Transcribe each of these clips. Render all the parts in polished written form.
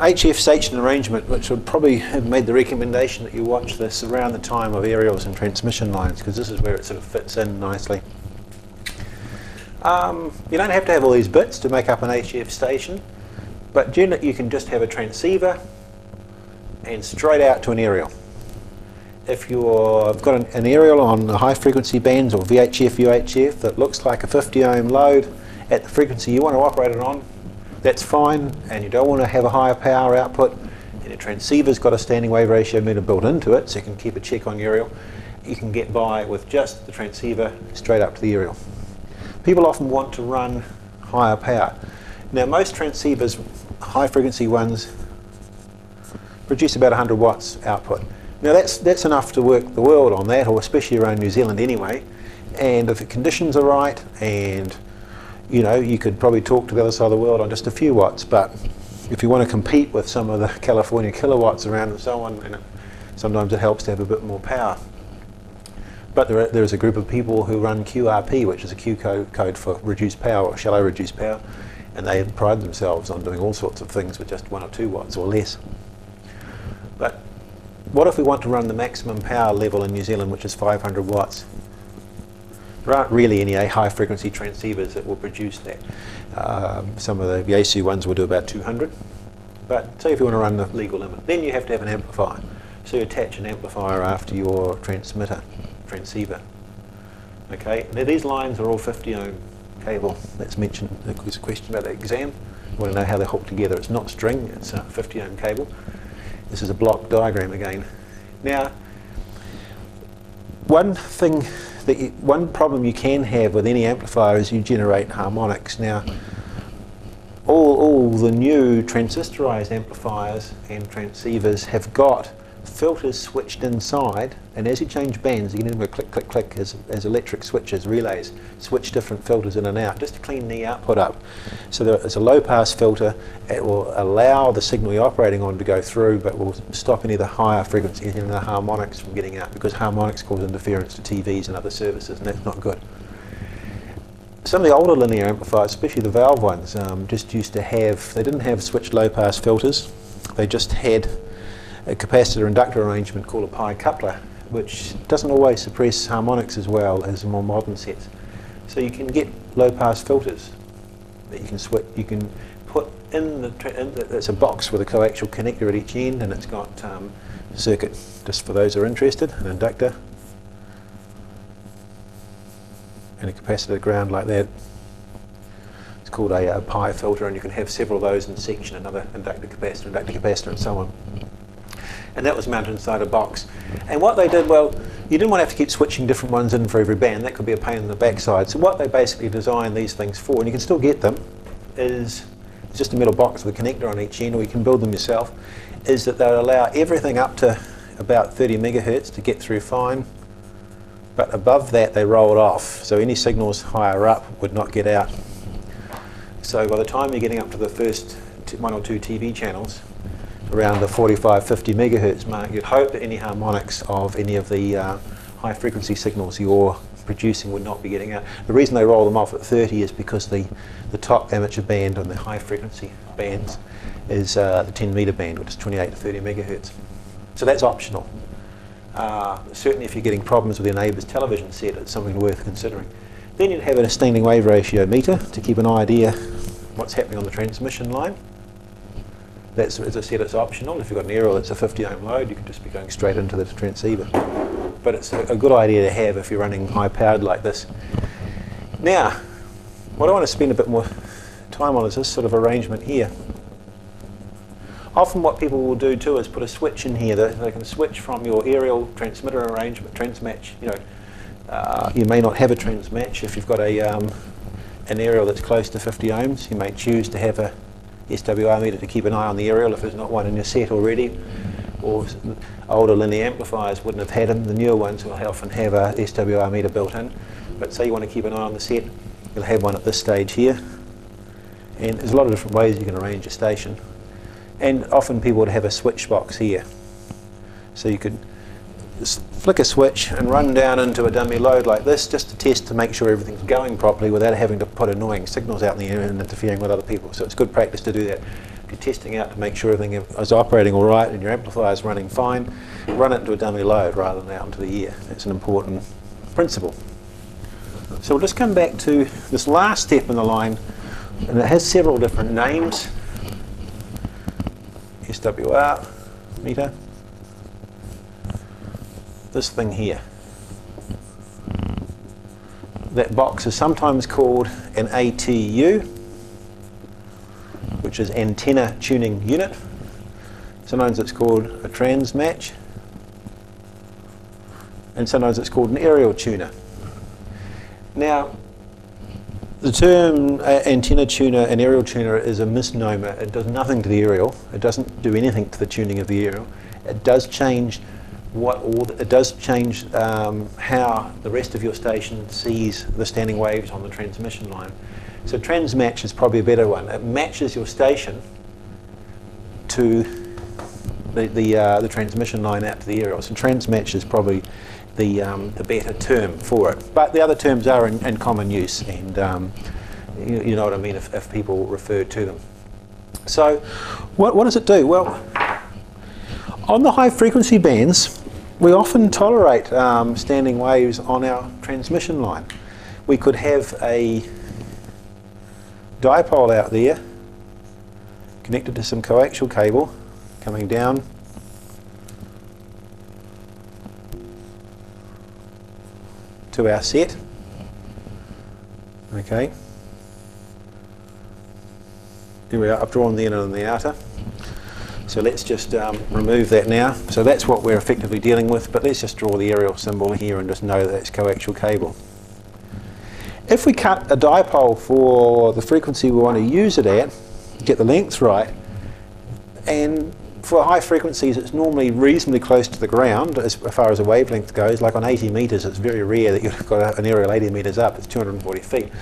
HF station arrangement, which would probably have made the recommendation that you watch this around the time of aerials and transmission lines, because this is where it sort of fits in nicely. You don't have to have all these bits to make up an HF station, but generally you can just have a transceiver and straight out to an aerial. If you've got an aerial on the high frequency bands or VHF, UHF that looks like a 50 ohm load at the frequency you want to operate it on, that's fine, and you don't want to have a higher power output, and your transceiver's got a standing wave ratio meter built into it so you can keep a check on your aerial, you can get by with just the transceiver straight up to the aerial. People often want to run higher power. Now most transceivers, high frequency ones, produce about 100 watts output. Now that's enough to work the world on that, or especially around New Zealand anyway, and if the conditions are right, and you know, you could probably talk to the other side of the world on just a few watts, but if you want to compete with some of the California kilowatts around and so on, and sometimes it helps to have a bit more power. But there is a group of people who run QRP, which is a Q code for reduced power or shallow reduced power, and they pride themselves on doing all sorts of things with just 1 or 2 watts or less. But what if we want to run the maximum power level in New Zealand, which is 500 watts? There aren't really any high frequency transceivers that will produce that. Some of the Yaesu ones will do about 200. But say if you want to run the legal limit, then you have to have an amplifier. So you attach an amplifier after your transceiver. Okay, now these lines are all 50 ohm cable. That's mentioned, there's a question about the exam. You want to know how they're hooked together. It's not string, it's a 50 ohm cable. This is a block diagram again. Now, one problem you can have with any amplifier is you generate harmonics. Now, all the new transistorized amplifiers and transceivers have got filters switched inside, and as you change bands, you can go click, click, click as electric switches, relays, switch different filters in and out, just to clean the output up. So there's a low pass filter. It will allow the signal you're operating on to go through, but will stop any of the higher frequencies and the harmonics from getting out, because harmonics cause interference to TVs and other services, and that's not good. Some of the older linear amplifiers, especially the valve ones, just used to have, they didn't have switched low pass filters, they just had a capacitor inductor arrangement called a pi coupler, which doesn't always suppress harmonics as well as the more modern sets. So you can get low pass filters that you can switch. You can put in it's a box with a coaxial connector at each end, and it's got a circuit, just for those who are interested, an inductor and a capacitor ground like that. It's called a pi filter, and you can have several of those in section, another inductor, capacitor, and so on. And that was mounted inside a box. And what they did, well, you didn't want to have to keep switching different ones in for every band. That could be a pain in the backside. So what they basically designed these things for, and you can still get them, is just a metal box with a connector on each end, or you can build them yourself, is that they'll allow everything up to about 30 megahertz to get through fine. But above that, they roll it off. So any signals higher up would not get out. So by the time you're getting up to the first 1 or 2 TV channels, around the 45-50 megahertz mark, you'd hope that any harmonics of any of the high frequency signals you're producing would not be getting out. The reason they roll them off at 30 is because the top amateur band on the high frequency bands is the 10 meter band, which is 28 to 30 megahertz. So that's optional. Certainly if you're getting problems with your neighbour's television set, it's something worth considering. Then you'd have a standing wave ratio meter to keep an idea what's happening on the transmission line. That's, as I said, it's optional. If you've got an aerial that's a 50 ohm load, you can just be going straight into the transceiver. But it's a good idea to have if you're running high powered like this. Now, what I want to spend a bit more time on is this sort of arrangement here. Often what people will do too is put a switch in here. They can switch from your aerial transmitter arrangement, Transmatch. You know, you may not have a Transmatch if you've got an aerial that's close to 50 ohms. You may choose to have a SWR meter to keep an eye on the aerial if there's not one in your set already, or older linear amplifiers wouldn't have had them. The newer ones will often have a SWR meter built in, but say you want to keep an eye on the set, you'll have one at this stage here, and there's a lot of different ways you can arrange a station, and often people would have a switch box here, so you could flick a switch and run down into a dummy load like this just to test to make sure everything's going properly without having to put annoying signals out in the air and interfering with other people. So it's good practice to do that. you're testing out to make sure everything is operating all right and your amplifier is running fine, run it into a dummy load rather than out into the air. That's an important principle. So we'll just come back to this last step in the line, and it has several different names. SWR meter. This thing here. That box is sometimes called an ATU, which is antenna tuning unit. Sometimes it's called a transmatch, and sometimes it's called an aerial tuner. Now, the term antenna tuner and aerial tuner is a misnomer. It does nothing to the aerial. It doesn't do anything to the tuning of the aerial. It does change how the rest of your station sees the standing waves on the transmission line. So transmatch is probably a better one. It matches your station to the transmission line out to the aerial. So transmatch is probably the better term for it. But the other terms are in common use, and you know what I mean if people refer to them. So what does it do? Well, on the high frequency bands, we often tolerate standing waves on our transmission line. We could have a dipole out there connected to some coaxial cable coming down to our set. Okay. Here we are, I've drawn the inner and the outer. So let's just remove that now. So that's what we're effectively dealing with, but let's just draw the aerial symbol here and just know that that's coaxial cable. If we cut a dipole for the frequency we want to use it at, get the length right, and for high frequencies it's normally reasonably close to the ground as far as a wavelength goes. Like on 80 metres it's very rare that you've got an aerial 80 metres up, it's 240 feet.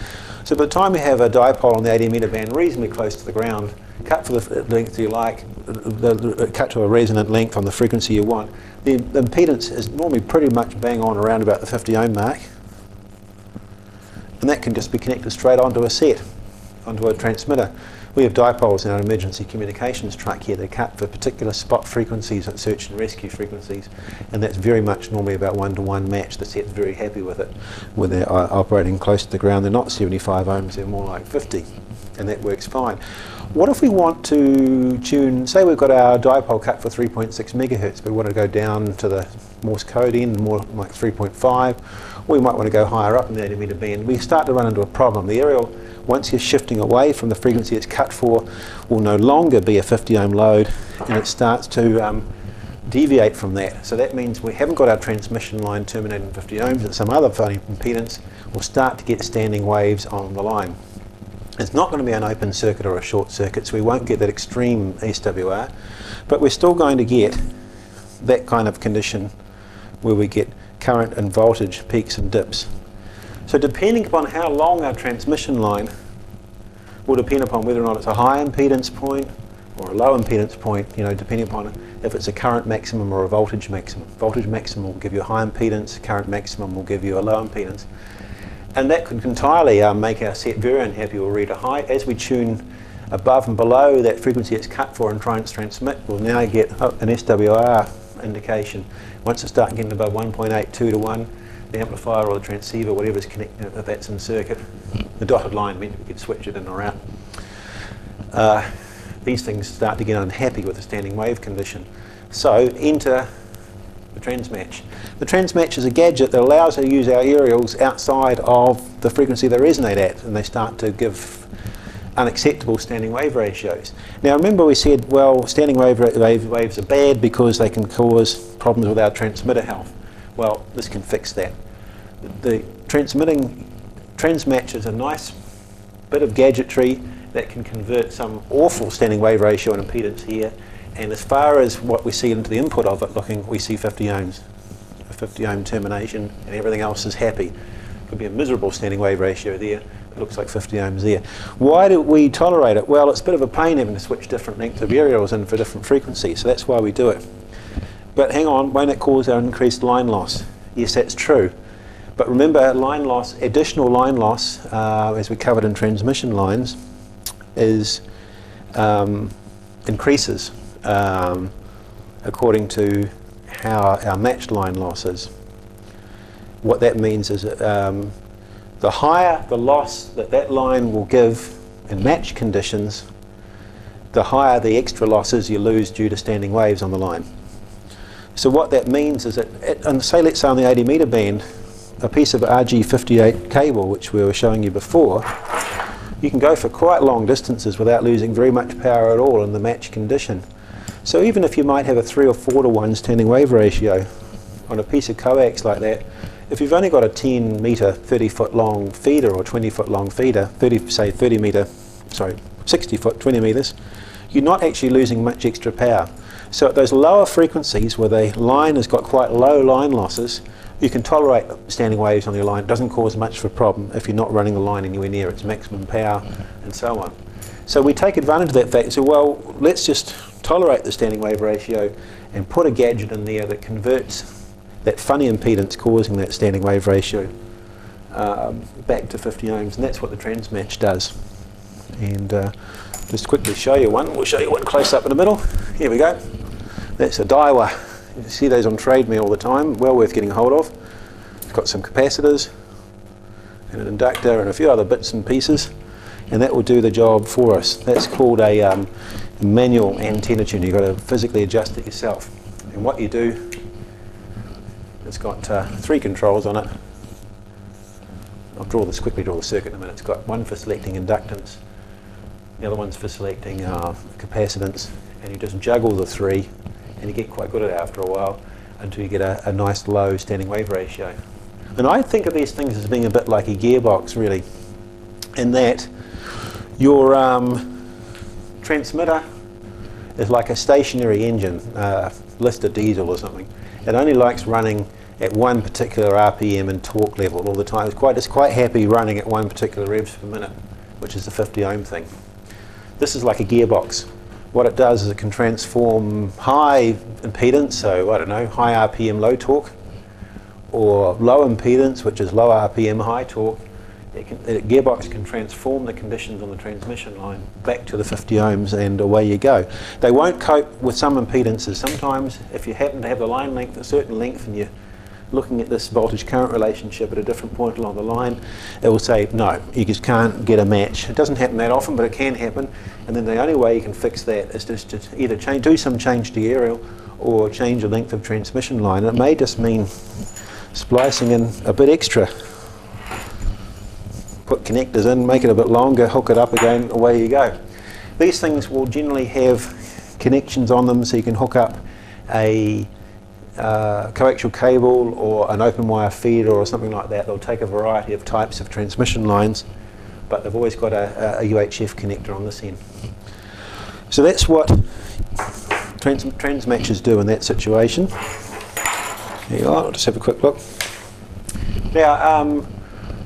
So by the time you have a dipole on the 80 metre band reasonably close to the ground, cut for the length you like, cut to a resonant length on the frequency you want, the impedance is normally pretty much bang on around about the 50 ohm mark, and that can just be connected straight onto a set, onto a transmitter. We have dipoles in our emergency communications truck here. They cut for particular spot frequencies and search and rescue frequencies, and that's very much normally about 1-to-1 match. The set's very happy with it when they're operating close to the ground. They're not 75 ohms, they're more like 50, and that works fine. What if we want to tune, say we've got our dipole cut for 3.6 megahertz, but we want to go down to the Morse code end, more like 3.5, or we might want to go higher up in the 80 metre band. We start to run into a problem. The aerial, once you're shifting away from the frequency it's cut for, will no longer be a 50 ohm load, and it starts to deviate from that. So that means we haven't got our transmission line terminating 50 ohms, it's some other funny impedance. We'll start to get standing waves on the line. It's not going to be an open circuit or a short circuit, so we won't get that extreme SWR, but we're still going to get that kind of condition where we get current and voltage peaks and dips. So depending upon how long our transmission line will depend upon whether or not it's a high impedance point or a low impedance point, you know, depending upon if it's a current maximum or a voltage maximum. Voltage maximum will give you a high impedance, current maximum will give you a low impedance. And that could entirely make our set very unhappy or read a high. As we tune above and below that frequency it's cut for and try and transmit, we'll now get an SWR indication. Once it starts getting above 1.82 to 1, the amplifier or the transceiver, whatever's connected, if that's in circuit, the dotted line meant we could switch it in or out. These things start to get unhappy with the standing wave condition. So enter the transmatch. The transmatch is a gadget that allows us to use our aerials outside of the frequency they resonate at, and they start to give unacceptable standing wave ratios. Now remember we said, well, standing waves are bad because they can cause problems with our transmitter health. Well, this can fix that. The transmatch is a nice bit of gadgetry that can convert some awful standing wave ratio and impedance here, and as far as what we see into the input of it looking, we see 50 ohms, a 50 ohm termination, and everything else is happy. Could be a miserable standing wave ratio there. It looks like 50 ohms there. Why do we tolerate it? Well, it's a bit of a pain having to switch different lengths of aerials in for different frequencies, so that's why we do it. But hang on, won't it cause our increased line loss? Yes, that's true. But remember, line loss, additional line loss, as we covered in transmission lines, is increases according to how our matched line loss is. What that means is the higher the loss that line will give in match conditions, the higher the extra losses you lose due to standing waves on the line. So what that means is that, let's say on the 80 metre band, a piece of RG58 cable, which we were showing you before, you can go for quite long distances without losing very much power at all in the match condition. So even if you might have a 3 or 4 to 1 standing wave ratio on a piece of coax like that, if you've only got a 10 metre, 30 foot long feeder or 20 foot long feeder, 60 foot, 20 metres, you're not actually losing much extra power. So at those lower frequencies where the line has got quite low line losses, you can tolerate standing waves on your line. It doesn't cause much of a problem if you're not running the line anywhere near its maximum power and so on. So we take advantage of that fact and say, well, let's just tolerate the standing wave ratio and put a gadget in there that converts that funny impedance causing that standing wave ratio back to 50 ohms, and that's what the Transmatch does. And just quickly show you one. We'll show you one close up in the middle. Here we go. That's a Daiwa. You see those on trade me all the time. Well worth getting hold of. It's got some capacitors and an inductor and a few other bits and pieces, and that will do the job for us. That's called a manual antenna tuner. You've got to physically adjust it yourself. And what you do, it's got 3 controls on it. I'll quickly draw the circuit in a minute. It's got one for selecting inductance, the other one's for selecting capacitance, and you just juggle the 3, and you get quite good at it after a while until you get a nice low standing wave ratio. And I think of these things as being a bit like a gearbox, really, in that your transmitter is like a stationary engine, Lister diesel or something. It only likes running at one particular RPM and torque level all the time. It's quite happy running at one particular revs per minute, which is the 50 ohm thing. This is like a gearbox. What it does is it can transform high impedance, so I don't know, high RPM low torque, or low impedance, which is low RPM high torque. The gearbox can transform the conditions on the transmission line back to the 50 ohms, and away you go. They won't cope with some impedances. Sometimes if you happen to have the line length a certain length and you're looking at this voltage current relationship at a different point along the line, it will say no, you just can't get a match. It doesn't happen that often, but it can happen, and then the only way you can fix that is just to either do some change to the aerial or change the length of transmission line. And it may just mean splicing in a bit extra. Put connectors in, make it a bit longer, hook it up again, away you go. These things will generally have connections on them, so you can hook up a coaxial cable or an open wire feeder or something like that. They'll take a variety of types of transmission lines, but they've always got a UHF connector on this end. So that's what Transmatches do in that situation. There you are, I'll just have a quick look. Now,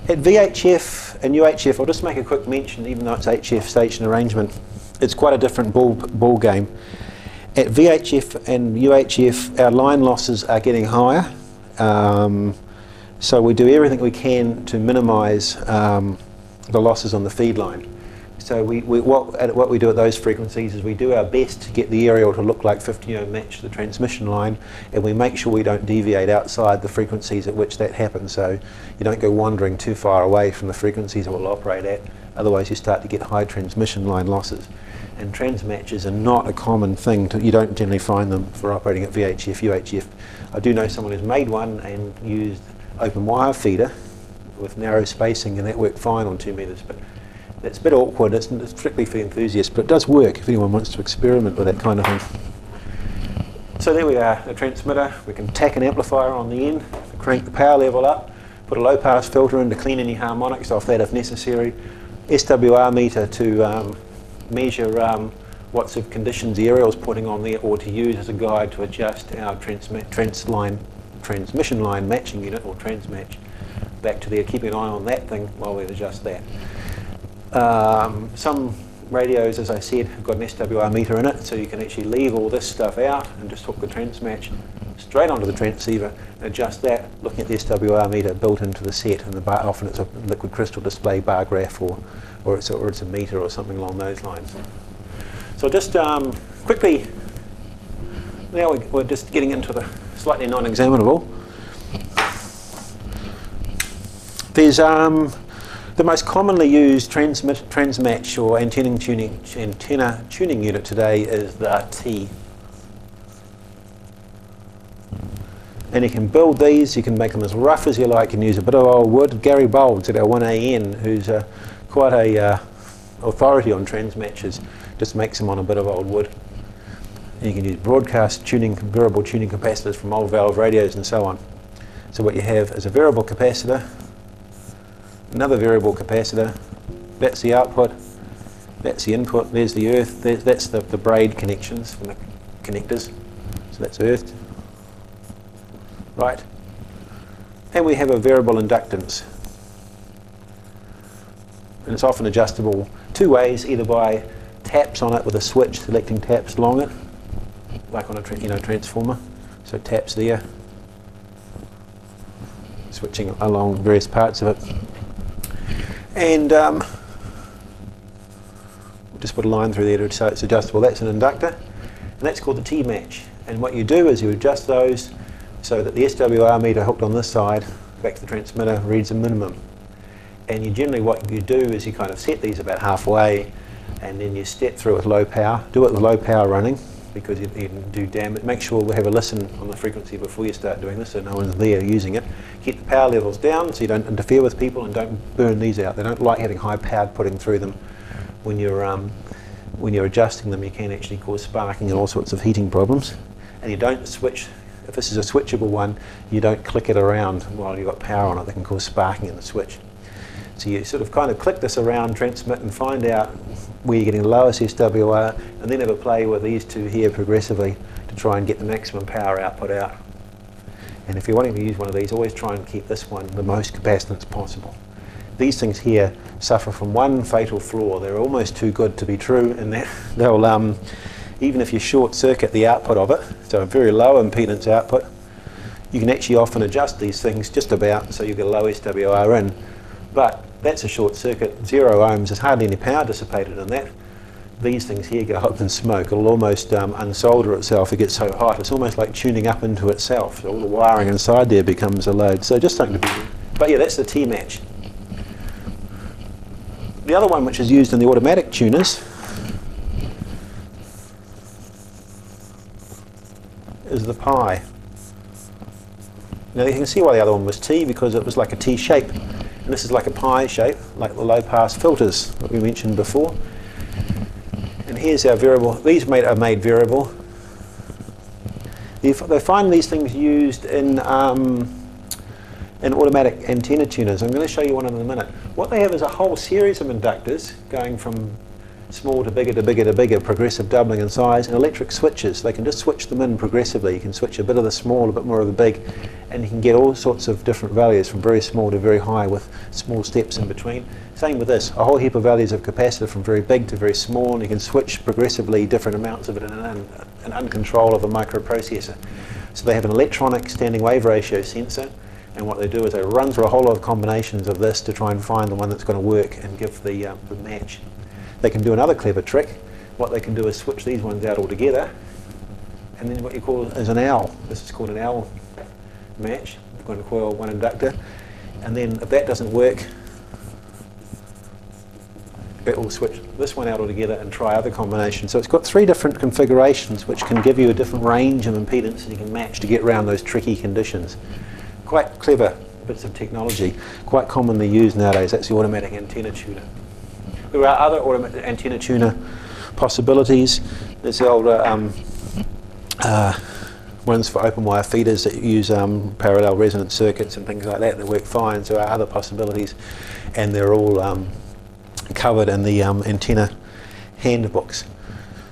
at VHF and UHF, I'll just make a quick mention, even though it's HF station arrangement, it's quite a different ball game. At VHF and UHF, our line losses are getting higher, so we do everything we can to minimise the losses on the feed line. So what we do at those frequencies is we do our best to get the aerial to look like 50 ohm match the transmission line, and we make sure we don't deviate outside the frequencies at which that happens, so you don't go wandering too far away from the frequencies it will operate at, otherwise you start to get high transmission line losses. And transmatches are not a common thing. You don't generally find them for operating at VHF, UHF. I do know someone who's made one and used open wire feeder with narrow spacing, and that worked fine on 2 meters, but it's a bit awkward. It's strictly for enthusiasts, but it does work if anyone wants to experiment with that kind of thing. So there we are, the transmitter. We can tack an amplifier on the end, crank the power level up, put a low pass filter in to clean any harmonics off that if necessary, SWR meter to measure what sort of conditions the aerial is putting on there, or to use as a guide to adjust our transmission line matching unit, or Transmatch, back to there, keeping an eye on that thing while we adjust that. Some radios, as I said, have got an SWR meter in it, so you can actually leave all this stuff out and just hook the Transmatch straight onto the transceiver and adjust that, looking at the SWR meter built into the set, and the bar, often it's a liquid crystal display bar graph, or it's a meter or something along those lines. So just quickly, now we're just getting into the slightly non-examinable. There's the most commonly used transmatch or antenna tuning unit today is the T. And you can build these, you can make them as rough as you like, you can use a bit of old wood. Gary Bolds at our 1AN, who's quite a authority on transmatches, just makes them on a bit of old wood. And you can use broadcast tuning, variable tuning capacitors from old valve radios and so on. So what you have is a variable capacitor, another variable capacitor, that's the output, that's the input, there's the earth, that's the braid connections from the connectors, so that's earth. Right, and we have a variable inductance, and it's often adjustable two ways, either by taps on it with a switch, selecting taps along it, like on a transformer. So taps there, switching along various parts of it, and we'll just put a line through there so it's adjustable. That's an inductor, and that's called the T-match. And what you do is you adjust those so that the SWR meter hooked on this side back to the transmitter reads a minimum. And you generally, what you do is you kind of set these about halfway, and then you step through with low power. Do it with low power running, because you can do damage. Make sure we have a listen on the frequency before you start doing this, so no one's there using it. Keep the power levels down so you don't interfere with people, and don't burn these out. They don't like having high power putting through them. When you're adjusting them, you can actually cause sparking and all sorts of heating problems. And you don't switch. If this is a switchable one, you don't click it around while you've got power on it. That can cause sparking in the switch. So you sort of kind of click this around, transmit, and find out where you're getting the lowest SWR, and then have a play with these two here progressively to try and get the maximum power output out. And if you're wanting to use one of these, always try and keep this one the most capacitance possible. These things here suffer from one fatal flaw. They're almost too good to be true, and they'll even if you short circuit the output of it, so a very low impedance output, you can actually often adjust these things just about so you get a low SWR in. But that's a short circuit, 0 ohms, there's hardly any power dissipated in that. These things here go up in smoke. It'll almost unsolder itself. It gets so hot. It's almost like tuning up into itself. So all the wiring inside there becomes a load. So just something to be. But yeah, that's the T-match. The other one, which is used in the automatic tuners, is the pi. Now you can see why the other one was T, because it was like a T shape. And this is like a pi shape, like the low pass filters that we mentioned before. And here's our variable. These are made variable. They find these things used in automatic antenna tuners. I'm going to show you one in a minute. What they have is a whole series of inductors going from small to bigger to bigger to bigger, progressive doubling in size, and electric switches. They can just switch them in progressively. You can switch a bit of the small, a bit more of the big, and you can get all sorts of different values from very small to very high with small steps in between. Same with this, a whole heap of values of capacitor from very big to very small, and you can switch progressively different amounts of it in under control of a microprocessor. So they have an electronic standing wave ratio sensor, and what they do is they run through a whole lot of combinations of this to try and find the one that's going to work and give the match. They can do another clever trick. What they can do is switch these ones out altogether, and then what you call is an owl. This is called an owl match. One coil, one inductor, and then if that doesn't work, it will switch this one out altogether and try other combinations. So it's got 3 different configurations which can give you a different range of impedance, and you can match to get around those tricky conditions. Quite clever bits of technology, quite commonly used nowadays. That's the automatic antenna tuner. There are other automatic antenna tuner possibilities. There's the older ones for open wire feeders that use parallel resonance circuits and things like that that work fine. So there are other possibilities, and they're all covered in the antenna handbooks.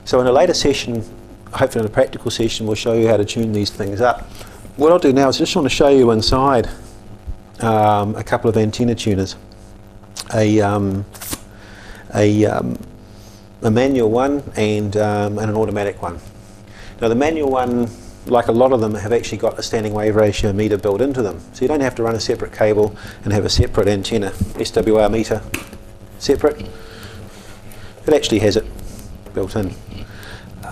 So in a later session, hopefully in a practical session, we'll show you how to tune these things up. What I'll do now is just want to show you inside a couple of antenna tuners. A manual one and an automatic one. Now the manual one, like a lot of them, have actually got a standing wave ratio meter built into them. So you don't have to run a separate cable and have a separate antenna SWR meter separate. It actually has it built in.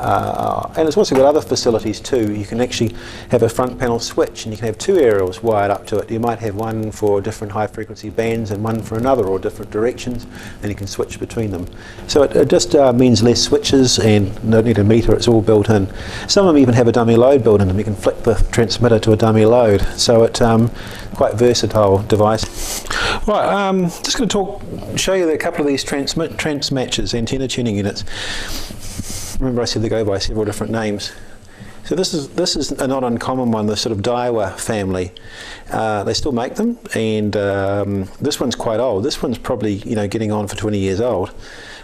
And it's also got other facilities too. You can actually have a front panel switch, and you can have two aerials wired up to it. You might have one for different high frequency bands and one for another, or different directions, and you can switch between them. So it just means less switches and no need a meter. It's all built in. Some of them even have a dummy load built in them. You can flick the transmitter to a dummy load. So it's quite versatile device. Right, just going to show you a couple of these Transmatches, antenna tuning units. Remember I said they go by several different names. So this is a not uncommon one, the sort of Daiwa family. They still make them, and this one's quite old. This one's probably, you know, getting on for 20 years old,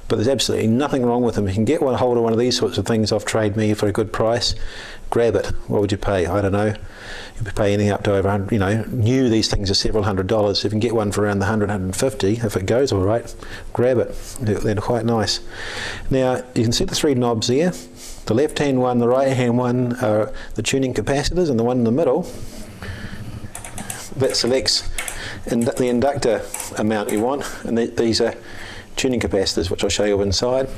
but there's absolutely nothing wrong with them. You can get hold of one of these sorts of things off Trade Me for a good price. Grab it. What would you pay? I don't know. You'd pay anything up to over 100, you know, new these things are several $100s. If you can get one for around the 100, 150, if it goes all right, grab it. They're quite nice. Now, you can see the three knobs there. The left-hand one, the right-hand one are the tuning capacitors, and the one in the middle, that selects the inductor amount you want, and these are tuning capacitors, which I'll show you inside.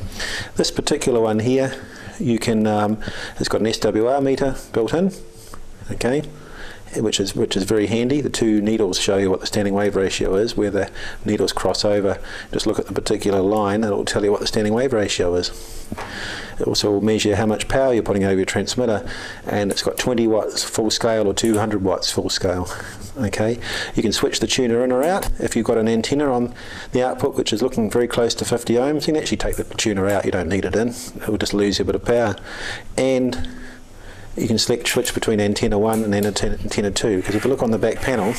This particular one here, you can, it's got an SWR meter built in, okay, which is very handy. The two needles show you what the standing wave ratio is. Where the needles cross over, just look at the particular line and it will tell you what the standing wave ratio is. It also will measure how much power you're putting over your transmitter, and it's got 20 watts full scale or 200 watts full scale. Okay, you can switch the tuner in or out. If you've got an antenna on the output which is looking very close to 50 ohms, you can actually take the tuner out. You don't need it in. It will just lose you a bit of power. And you can switch between antenna 1 and antenna 2, because if you look on the back panel,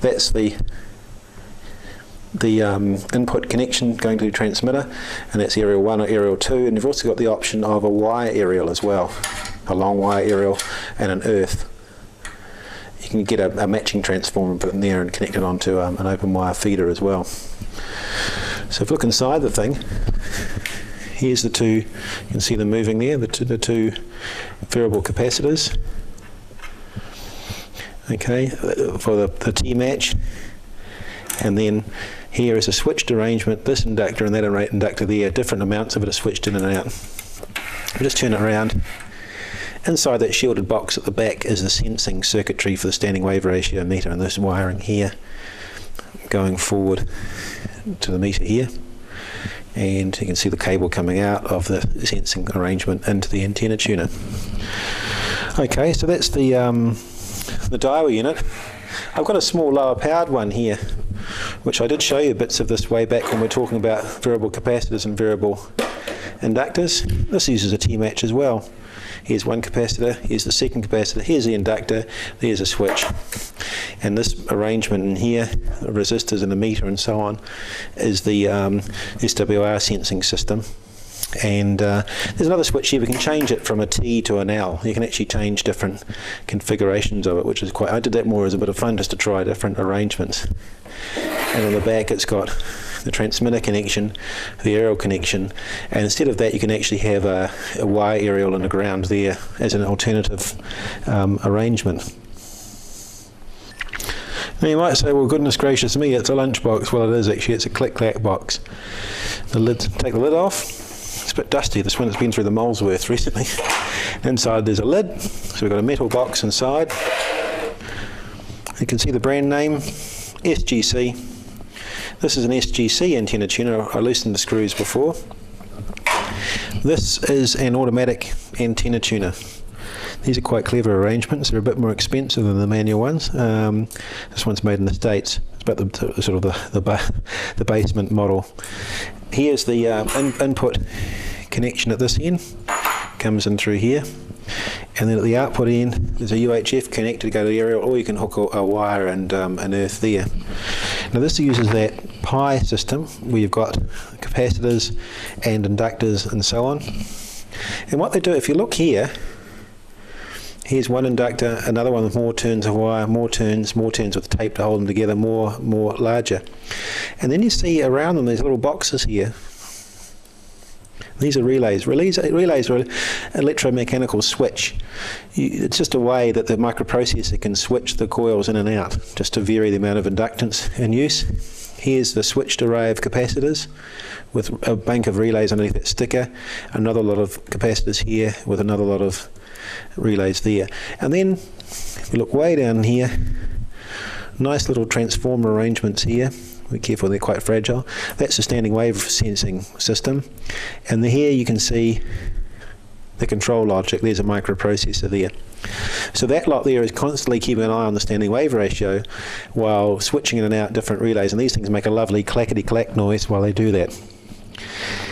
that's the input connection going to the transmitter, and that's aerial 1 or aerial 2, and you've also got the option of a wire aerial as well, a long wire aerial and an earth. You can get a matching transformer and put it in there and connect it onto an open wire feeder as well. So if you look inside the thing, here's the two, you can see them moving there, the two variable capacitors, okay, for the T-match. And then here is a switched arrangement, this inductor and that inductor there, different amounts of it are switched in and out. We'll just turn it around. Inside that shielded box at the back is the sensing circuitry for the standing wave ratio meter, and this wiring here going forward to the meter here. And you can see the cable coming out of the sensing arrangement into the antenna tuner. Okay, so that's the Daiwa unit. I've got a small lower powered one here, which I did show you bits of this way back when we're talking about variable capacitors and variable inductors. This uses a T-match as well. Here's one capacitor, here's the second capacitor, here's the inductor, there's a switch. And this arrangement in here, the resistors and the meter and so on, is the SWR sensing system. And there's another switch here. We can change it from a T to an L. You can actually change different configurations of it, which is quite, I did that more as a bit of fun, just to try different arrangements. And on the back it's got the transmitter connection, the aerial connection, and instead of that you can actually have a wire aerial and a ground there as an alternative arrangement. Now you might say, well, goodness gracious me, it's a lunchbox. Well, it is actually. It's a click-clack box. The lid, take the lid off. It's a bit dusty, this one has been through the Molesworth recently. Inside there's a lid, so we've got a metal box inside. You can see the brand name, SGC. This is an SGC antenna tuner. I loosened the screws before. This is an automatic antenna tuner. These are quite clever arrangements. They're a bit more expensive than the manual ones. This one's made in the States. It's about the sort of the basement model. Here's the input connection at this end. Comes in through here. And then at the output end, there's a UHF connector to go to the aerial, or you can hook a wire and an earth there. Now this uses that pi system where you've got capacitors and inductors and so on. And what they do, if you look here, here's one inductor, another one with more turns of wire, more turns with tape to hold them together, more larger. And then you see around them these little boxes here. These are relays. Relays are an electromechanical switch. It's just a way that the microprocessor can switch the coils in and out, just to vary the amount of inductance in use. Here's the switched array of capacitors with a bank of relays underneath that sticker, another lot of capacitors here with another lot of relays there. And then if you look way down here, nice little transformer arrangements here. Be careful, they're quite fragile. That's the standing wave sensing system. And here you can see the control logic. There's a microprocessor there. So that lot there is constantly keeping an eye on the standing wave ratio while switching in and out different relays, and these things make a lovely clackety-clack noise while they do that.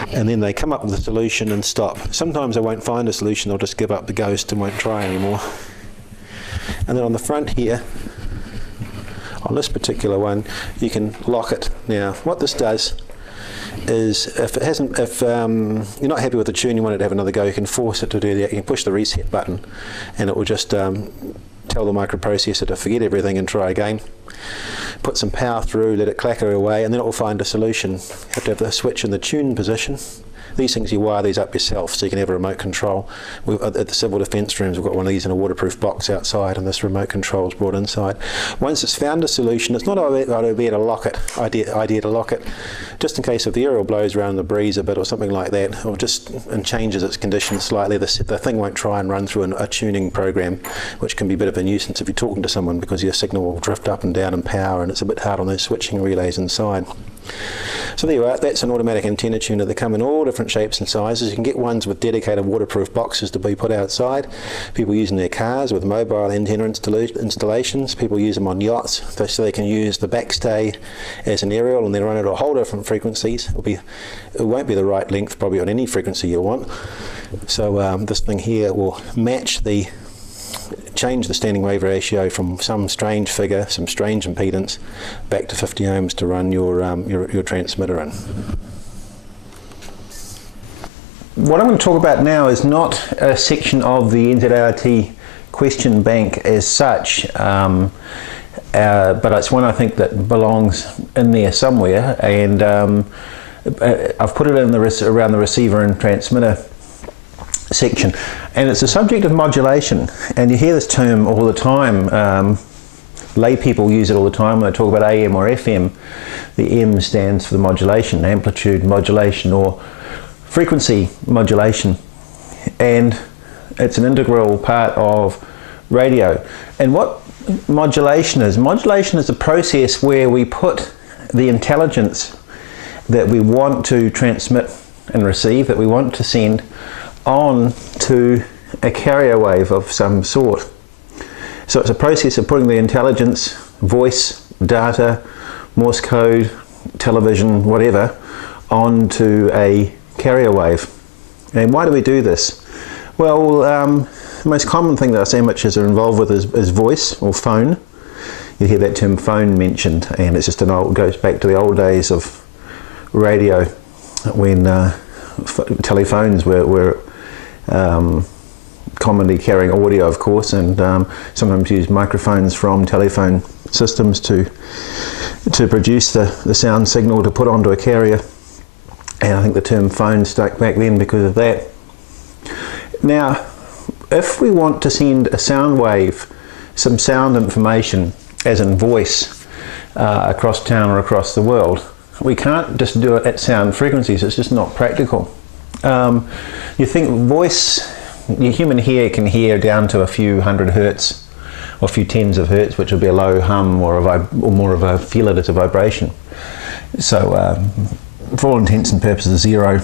And then they come up with a solution and stop. Sometimes they won't find a solution, they'll just give up the ghost and won't try anymore. And then on the front here, on this particular one, you can lock it. Now, what this does is if you're not happy with the tune, you want it to have another go, you can force it to do that. You can push the reset button and it will just tell the microprocessor to forget everything and try again. Put some power through, let it clacker away, and then it will find a solution. You have to have the switch in the tune position. These things, you wire these up yourself so you can have a remote control. At the Civil Defence rooms, we've got one of these in a waterproof box outside, and this remote control is brought inside. Once it's found a solution, it's not idea to lock it, idea to lock it, just in case if the aerial blows around the breeze a bit or something like that, or just and changes its conditions slightly, the thing won't try and run through a tuning program, which can be a bit of a nuisance if you're talking to someone, because your signal will drift up and down in power, and it's a bit hard on those switching relays inside. So there you are, that's an automatic antenna tuner. They come in all different shapes and sizes. You can get ones with dedicated waterproof boxes to be put outside. People use in their cars with mobile antenna installations. People use them on yachts so they can use the backstay as an aerial and then run it at a whole different frequencies. It won't be the right length probably on any frequency you want. So this thing here will change the standing wave ratio from some strange figure, some strange impedance, back to 50 ohms to run your transmitter in. What I'm going to talk about now is not a section of the NZART question bank as such, but it's one I think that belongs in there somewhere, and I've put it in around the receiver and transmitter section, and it's the subject of modulation. And you hear this term all the time. Lay people use it all the time when they talk about AM or FM. The M stands for the modulation, amplitude modulation or frequency modulation, and it's an integral part of radio. And what modulation is a process where we put the intelligence that we want to transmit and receive, that we want to send, on to a carrier wave of some sort. So it's a process of putting the intelligence, voice, data, Morse code, television, whatever, onto a carrier wave. And why do we do this? Well, the most common thing that our sandwiches are involved with is voice or phone. You hear that term phone mentioned, and it's just goes back to the old days of radio when telephones were commonly carrying audio, of course, and sometimes use microphones from telephone systems to produce the sound signal to put onto a carrier. And I think the term phone stuck back then because of that. Now, if we want to send a sound wave, some sound information, as in voice, across town or across the world, we can't just do it at sound frequencies. It's just not practical. You think voice, your human ear can hear down to a few hundred hertz or a few tens of hertz, which would be a low hum or more of a feel it as a vibration. So for all intents and purposes, 0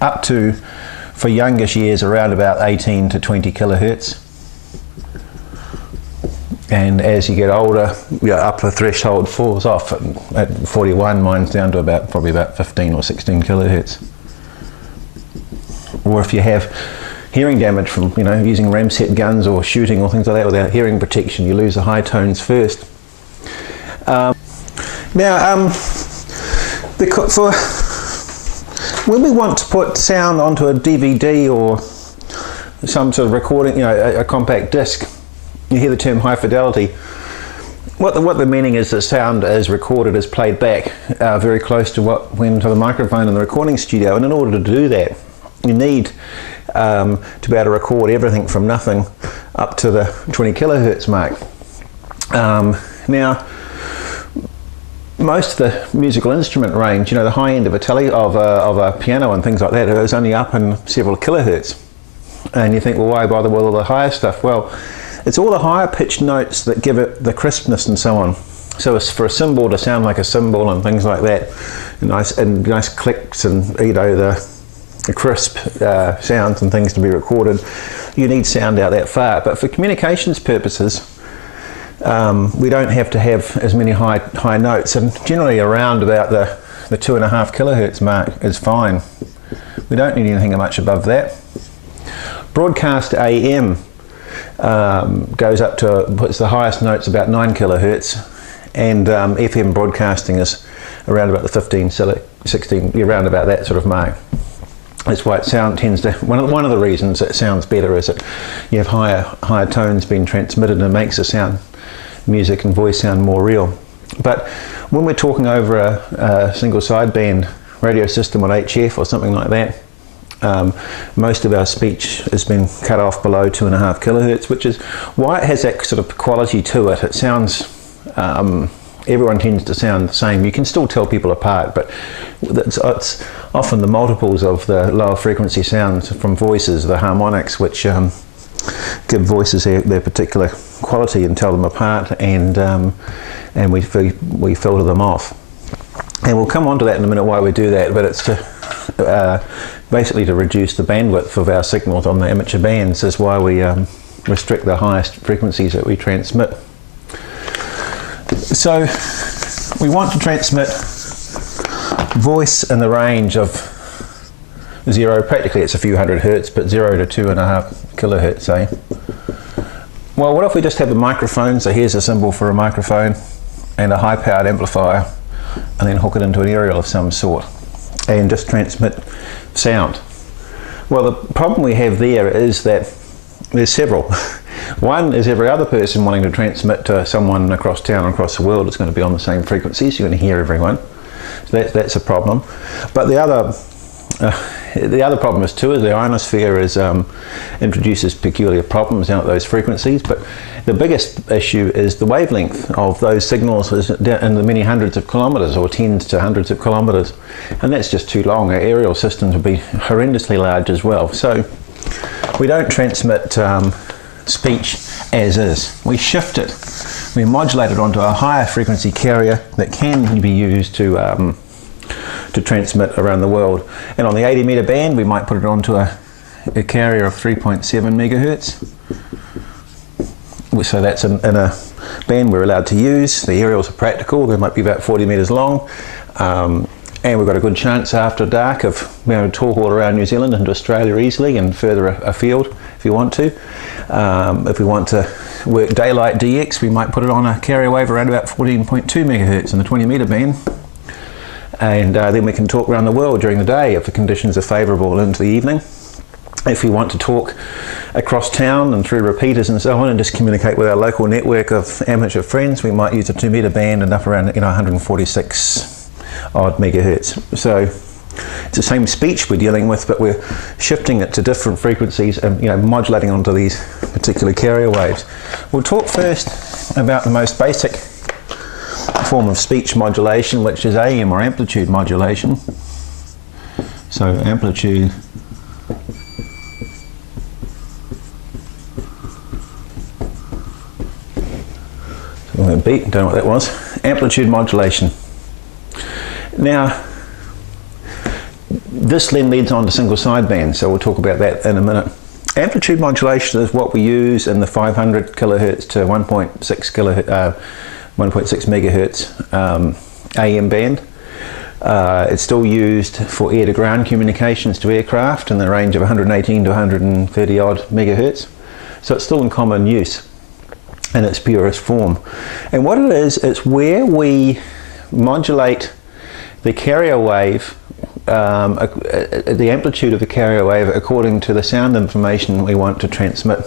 up to, for youngish years, around about 18 to 20 kilohertz. And as you get older, your upper threshold falls off. At 41, mine's down to probably about 15 or 16 kilohertz. Or if you have hearing damage from using ramset guns or shooting or things like that without hearing protection, you lose the high tones first. When we want to put sound onto a DVD or some sort of recording, a compact disc, you hear the term high fidelity. What the meaning is that sound is recorded, is played back very close to what went to the microphone in the recording studio, and in order to do that, you need to be able to record everything from nothing up to the 20 kilohertz mark. Now, most of the musical instrument range, you know, the high end of a piano and things like that, is only up in several kilohertz. And you think, well, why bother with all the higher stuff? Well, it's all the higher pitched notes that give it the crispness and so on. So it's for a cymbal to sound like a cymbal and things like that, nice clicks and, you know, the crisp sounds and things to be recorded. You need sound out that far. But for communications purposes, we don't have to have as many high notes, and generally around about the 2.5 kilohertz mark is fine. We don't need anything much above that. Broadcast AM goes up to, puts the highest notes about 9 kilohertz, and FM broadcasting is around about the 15, 16, around about that sort of mark. That's why it tends to, one of the reasons it sounds better is that you have higher tones being transmitted, and it makes the sound, music and voice sound more real. But when we're talking over a single sideband radio system on HF or something like that, most of our speech has been cut off below 2.5 kilohertz, which is why it has that sort of quality to it. It sounds, everyone tends to sound the same. You can still tell people apart, but it's often the multiples of the lower frequency sounds from voices, the harmonics, which give voices their particular quality and tell them apart, and we filter them off. And we'll come on to that in a minute why we do that, but it's to basically to reduce the bandwidth of our signals on the amateur bands is why we restrict the highest frequencies that we transmit. So we want to transmit voice in the range of 0, practically it's a few hundred hertz, but 0 to 2.5 kilohertz, eh? Well, what if we just have a microphone? So here's a symbol for a microphone and a high-powered amplifier, and then hook it into an aerial of some sort and just transmit sound. Well, the problem we have there is that there's several. One is every other person wanting to transmit to someone across town, across the world, is going to be on the same frequency, so you're going to hear everyone. So that's a problem. But the other problem is too, is the ionosphere introduces peculiar problems out at those frequencies, but the biggest issue is the wavelength of those signals is in the many hundreds of kilometres, or tens to hundreds of kilometres, and that's just too long. Our aerial systems would be horrendously large as well. So we don't transmit speech as is. We shift it. We modulate it onto a higher frequency carrier that can be used to transmit around the world. And on the 80 metre band, we might put it onto a carrier of 3.7 megahertz. So that's in a band we're allowed to use. The aerials are practical. They might be about 40 metres long. And we've got a good chance after dark of being able to talk all around New Zealand into Australia easily and further afield if you want to. If we want to work daylight DX, we might put it on a carrier wave around about 14.2 megahertz in the 20 metre band. And then we can talk around the world during the day if the conditions are favourable into the evening. If we want to talk across town and through repeaters and so on and just communicate with our local network of amateur friends, we might use a 2 metre band and up around 146 odd megahertz. So it's the same speech we're dealing with, but we're shifting it to different frequencies and modulating onto these particular carrier waves. We'll talk first about the most basic form of speech modulation, which is AM or amplitude modulation. So amplitude beat, don't know what that was. Amplitude modulation. Now, this then leads on to single sideband, so we'll talk about that in a minute. Amplitude modulation is what we use in the 500 kilohertz to 1.6 megahertz AM band. It's still used for air-to-ground communications to aircraft in the range of 118 to 130 odd megahertz. So it's still in common use in its purest form. And what it is, it's where we modulate the carrier wave, the amplitude of the carrier wave according to the sound information we want to transmit.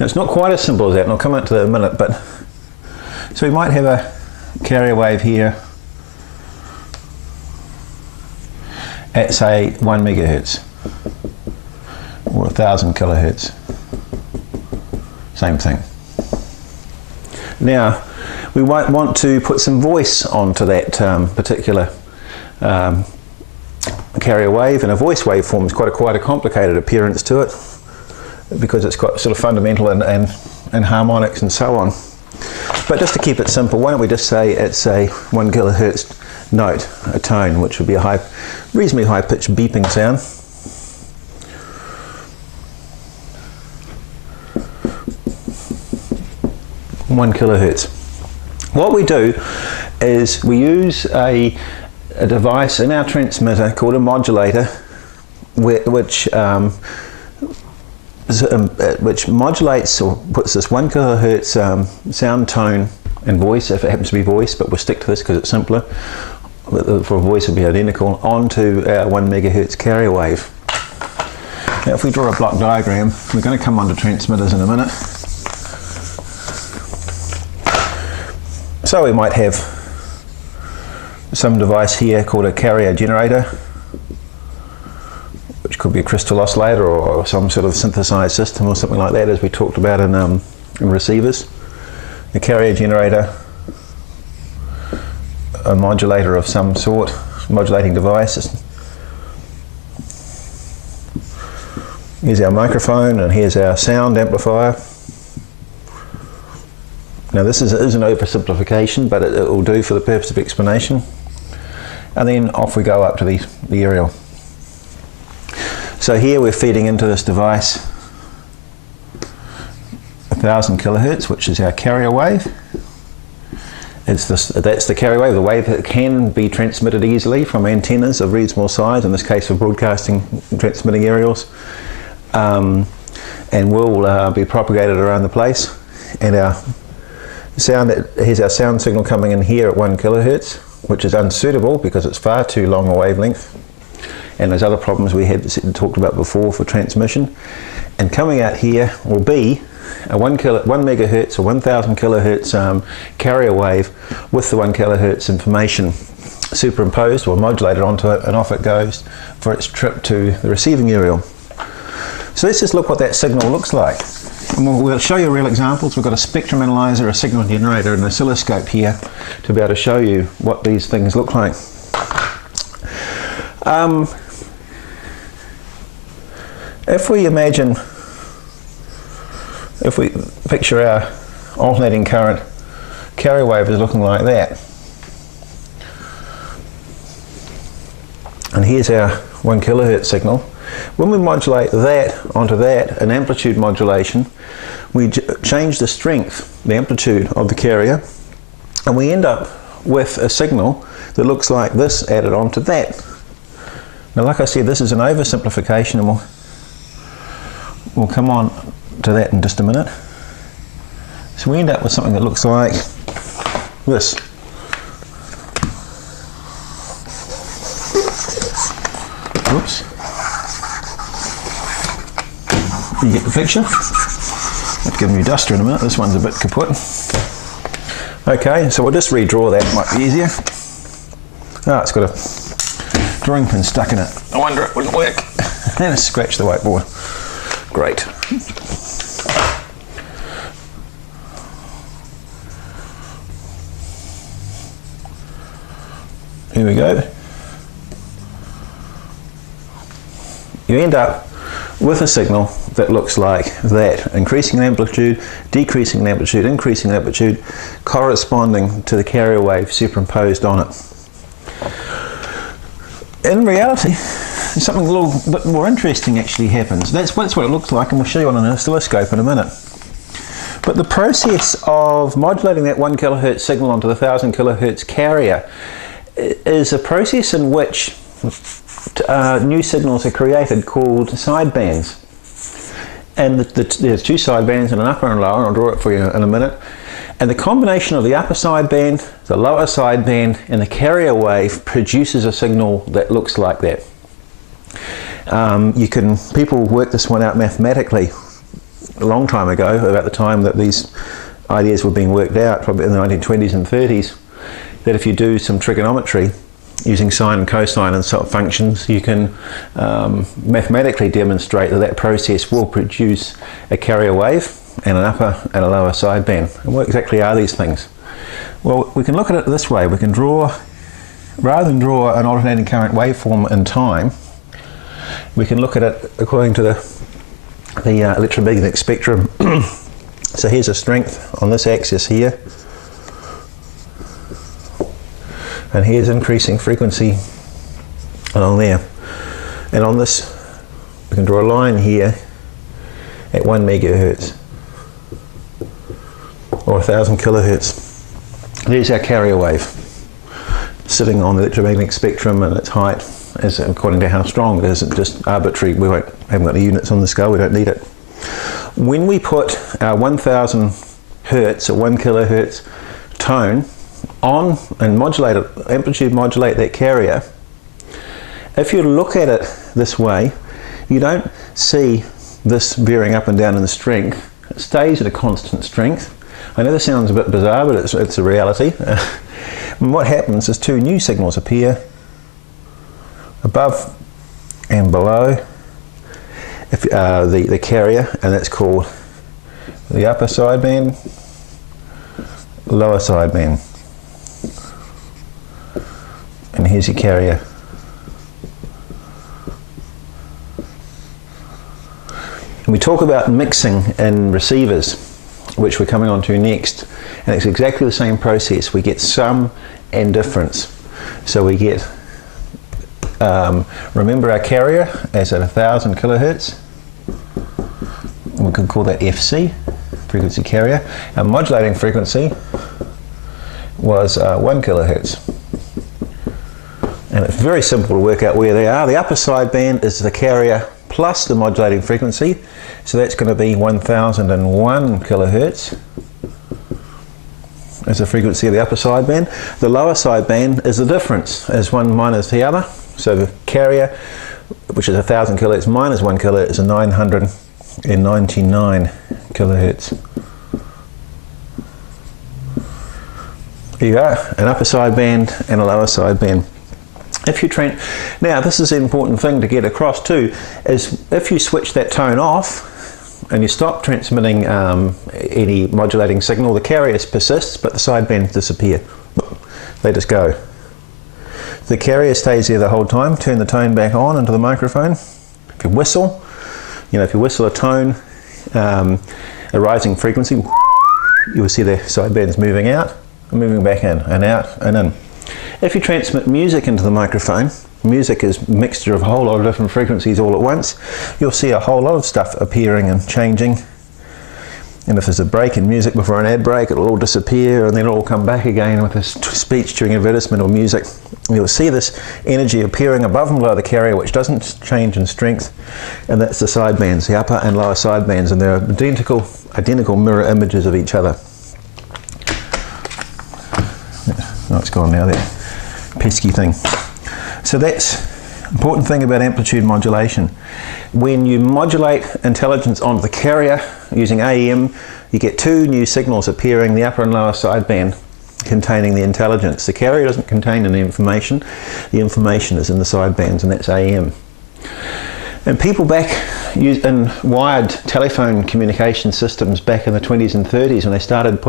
Now it's not quite as simple as that, and I'll come on to that in a minute, but so we might have a carrier wave here at say 1 megahertz or 1000 kilohertz. Same thing. Now, we might want to put some voice onto that particular carrier wave, and a voice waveform is quite a complicated appearance to it, because it's got sort of fundamental and harmonics and so on. But just to keep it simple, why don't we just say it's a 1 kilohertz note, a tone, which would be a reasonably high pitched beeping sound. One kilohertz. What we do is we use a device in our transmitter called a modulator, which modulates or puts this 1 kilohertz sound tone and voice, if it happens to be voice, but we'll stick to this because it's simpler. For a voice would be identical, onto our 1 megahertz carrier wave. Now if we draw a block diagram, we're going to come on to transmitters in a minute. So we might have some device here called a carrier generator, which could be a crystal oscillator or some sort of synthesized system or something like that, as we talked about in receivers. A carrier generator, a modulator of some sort, modulating device. Here's our microphone and here's our sound amplifier. Now this is an oversimplification, but it will do for the purpose of explanation. And then off we go up to the aerial. So here we're feeding into this device 1000 kilohertz, which is our carrier wave. That's the carrier wave, the wave that can be transmitted easily from antennas of reasonable size, in this case for broadcasting, transmitting aerials, and will be propagated around the place. And our sound, here's our sound signal coming in here at 1 kilohertz, which is unsuitable because it's far too long a wavelength, and there's other problems we had talked about before for transmission. And coming out here will be a 1 megahertz or 1000 kilohertz carrier wave with the 1 kilohertz information superimposed or modulated onto it, and off it goes for its trip to the receiving aerial. So let's just look what that signal looks like. And we'll show you real examples. We've got a spectrum analyzer, a signal generator, and an oscilloscope here to be able to show you what these things look like. If we picture our alternating current carrier wave as looking like that, and here's our 1 kilohertz signal. When we modulate that onto that, an amplitude modulation, we change the strength, the amplitude of the carrier, and we end up with a signal that looks like this added onto that. Now, like I said, this is an oversimplification, and we'll come on to that in just a minute. So we end up with something that looks like this. Oops. You get the picture? I'll give you a duster in a minute. This one's a bit kaput. Okay, so we'll just redraw that. Might be easier. Ah, it's got a drawing pin stuck in it. I wonder it wouldn't work. And it's scratched the whiteboard. Great. Here we go. You end up with a signal that looks like that, increasing in amplitude, decreasing in amplitude, increasing in amplitude, corresponding to the carrier wave superimposed on it. In reality, something a little bit more interesting actually happens. That's what it looks like, and we'll show you on an oscilloscope in a minute. But the process of modulating that 1 kilohertz signal onto the 1000 kilohertz carrier is a process in which new signals are created called sidebands. And there's two sidebands, and an upper and lower, and I'll draw it for you in a minute. And the combination of the upper sideband, the lower sideband, and the carrier wave produces a signal that looks like that. People worked this one out mathematically a long time ago, about the time that these ideas were being worked out, probably in the 1920s and 30s, that if you do some trigonometry using sine and cosine and sort of functions, you can mathematically demonstrate that process will produce a carrier wave and an upper and a lower sideband. And what exactly are these things? Well, we can look at it this way. We can draw, rather than draw an alternating current waveform in time, we can look at it according to the electromagnetic spectrum. So here's a strength on this axis here, and here's increasing frequency along there. And on this, we can draw a line here at 1 megahertz or 1000 kilohertz. There's our carrier wave sitting on the electromagnetic spectrum, and its height is according to how strong it is. It's just arbitrary. We haven't got any units on the scale. We don't need it. When we put our 1000 hertz or 1 kilohertz tone on and modulate it, amplitude modulate that carrier, if you look at it this way, you don't see this veering up and down in the strength. It stays at a constant strength. I know this sounds a bit bizarre, but it's a reality. And what happens is two new signals appear above and below the carrier, and that's called the upper sideband, lower sideband. And here's your carrier. And we talk about mixing in receivers, which we're coming on to next, and it's exactly the same process. We get sum and difference. So we get, remember our carrier as at 1000 kilohertz. We could call that FC, frequency carrier. Our modulating frequency was 1 kilohertz. And it's very simple to work out where they are. The upper sideband is the carrier plus the modulating frequency. So that's going to be 1001 kilohertz as the frequency of the upper sideband. The lower sideband is the difference, as one minus the other. So the carrier, which is 1000 kilohertz minus 1 kilohertz, is 999 kilohertz. Here you are, an upper sideband and a lower sideband. If you now this is an important thing to get across too, is if you switch that tone off and you stop transmitting any modulating signal, the carrier persists but the sidebands disappear. They just go. The carrier stays there the whole time. Turn the tone back on into the microphone. If you whistle, if you whistle a tone, a rising frequency, you will see the sidebands moving out and moving back in and out and in. If you transmit music into the microphone, music is a mixture of a whole lot of different frequencies all at once, you'll see a whole lot of stuff appearing and changing. And if there's a break in music before an ad break, it'll all disappear and then it'll all come back again with a speech during advertisement or music. You'll see this energy appearing above and below the carrier, which doesn't change in strength, and that's the sidebands, the upper and lower sidebands, and they're identical mirror images of each other. Oh, it's gone now, that pesky thing. So that's the important thing about amplitude modulation. When you modulate intelligence onto the carrier using AEM, you get two new signals appearing, the upper and lower sideband, containing the intelligence. The carrier doesn't contain any information. The information is in the sidebands, and that's AEM. And people back in wired telephone communication systems back in the 20s and 30s, when they started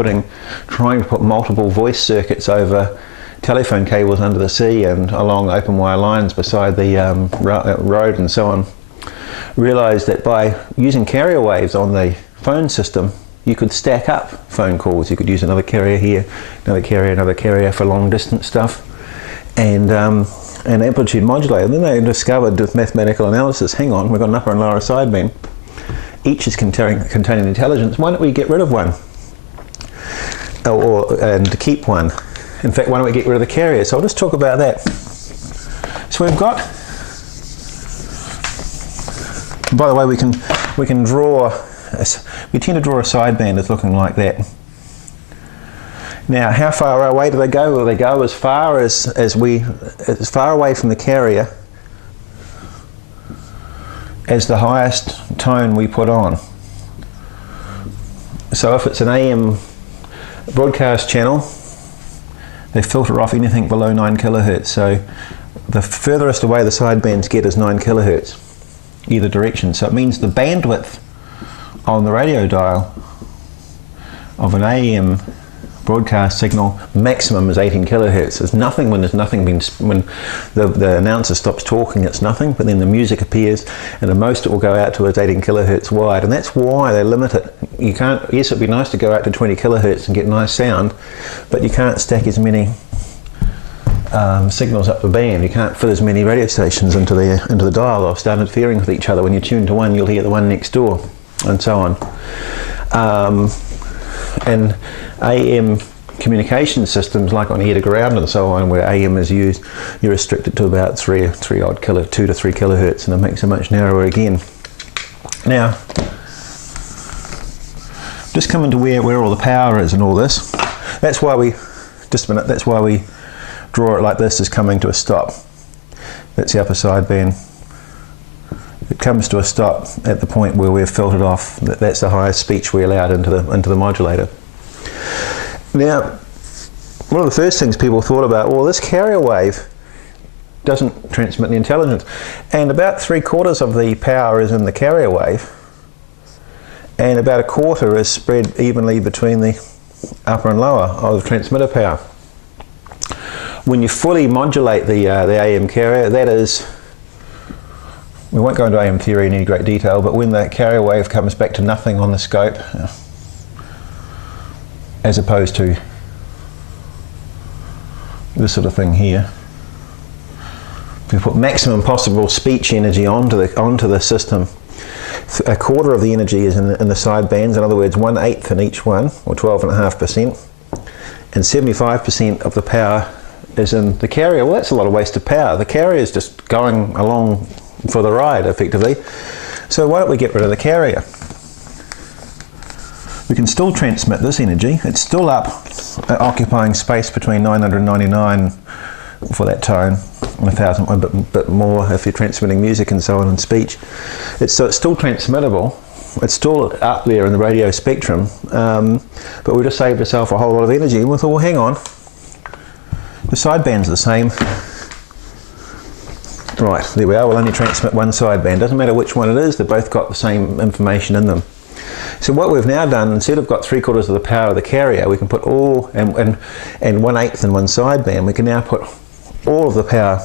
trying to put multiple voice circuits over telephone cables under the sea and along open wire lines beside the road and so on, realized that by using carrier waves on the phone system, you could stack up phone calls. You could use another carrier here, another carrier for long distance stuff, and amplitude modulate. And then they discovered with mathematical analysis, hang on, we've got an upper and lower sideband. Each is containing intelligence. Why don't we get rid of one? And keep one. In fact, why don't we get rid of the carrier? So I'll just talk about that. So we've got, by the way, we can draw, we tend to draw a sideband as looking like that. Now, how far away do they go? Well, they go as far as far away from the carrier as the highest tone we put on. So if it's an AM broadcast channel, they filter off anything below 9 kilohertz. So the furthest away the sidebands get is 9 kilohertz, either direction. So it means the bandwidth on the radio dial of an AM broadcast signal maximum is 18 kilohertz. There's nothing when there's nothing been, when the announcer stops talking, it's nothing, but then the music appears, and the most it will go out to is 18 kilohertz wide, and that's why they limit it. You can't, yes, it'd be nice to go out to 20 kilohertz and get nice sound, but you can't stack as many signals up the band. You can't fit as many radio stations into the dial. They'll start interfering with each other. When you tune to one, you'll hear the one next door, and so on. And AM communication systems, like on air to ground and so on, where AM is used, you're restricted to about 2 to 3 kilohertz, and it makes it much narrower again. Now, just coming to where all the power is and all this. That's why we, just a minute, that's why we draw it like this, is coming to a stop. That's the upper sideband. It comes to a stop at the point where we've filtered off. That's the highest speech we allowed into the modulator. Now, one of the first things people thought about, well, this carrier wave doesn't transmit the intelligence, and about 3/4 of the power is in the carrier wave, and about 1/4 is spread evenly between the upper and lower of the transmitter power. When you fully modulate the AM carrier, that is, we won't go into AM theory in any great detail, but when the carrier wave comes back to nothing on the scope, as opposed to this sort of thing here, if we put maximum possible speech energy onto the system, 1/4 of the energy is in the side bands, in other words 1/8 in each one, or 12.5%, and 75% of the power is in the carrier. Well, that's a lot of wasted power. The carrier is just going along for the ride, effectively. So why don't we get rid of the carrier? We can still transmit this energy. It's still up, occupying space between 999 for that tone, and 1,000, a bit more if you're transmitting music and so on, and speech. So it's still transmittable. It's still up there in the radio spectrum, but we just saved ourselves a whole lot of energy. And we thought, well, hang on, the sideband's the same. Right, there we are. We'll only transmit one sideband. Doesn't matter which one it is, they've both got the same information in them. So what we've now done, instead of got 3/4 of the power of the carrier, we can put all, and 1/8 in one sideband, we can now put all of the power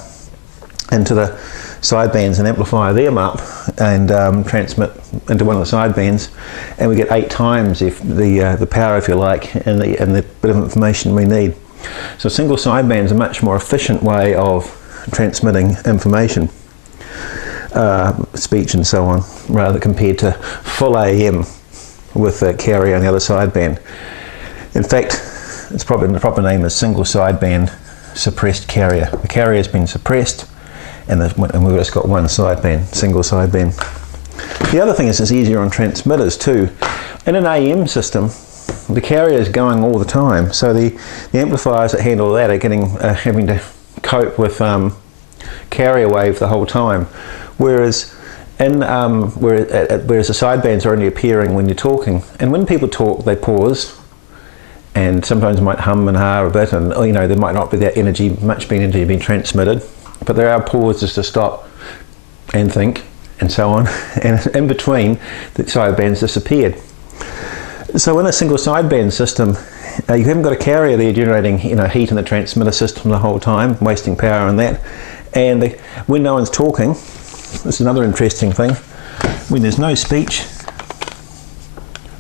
into the sidebands and amplify them up and transmit into one of the sidebands, and we get 8 times the power, if you like, and the bit of information we need. So single sideband is a much more efficient way of transmitting information, speech and so on, rather compared to full AM with a carrier on the other sideband. In fact, it's probably the proper name is single sideband suppressed carrier. The carrier has been suppressed, and we've just got one sideband, single sideband. The other thing is it's easier on transmitters too. In an AM system, the carrier is going all the time, so the amplifiers that handle that are having to cope with carrier wave the whole time, whereas whereas the sidebands are only appearing when you're talking, and when people talk they pause, and sometimes might hum and ha a bit, and there might not be that much energy being transmitted, but there are pauses to stop and think and so on, and in between the sidebands disappeared. So in a single sideband system, you haven't got a carrier there generating heat in the transmitter system the whole time, wasting power on that. And when no one's talking, this is another interesting thing, when there's no speech,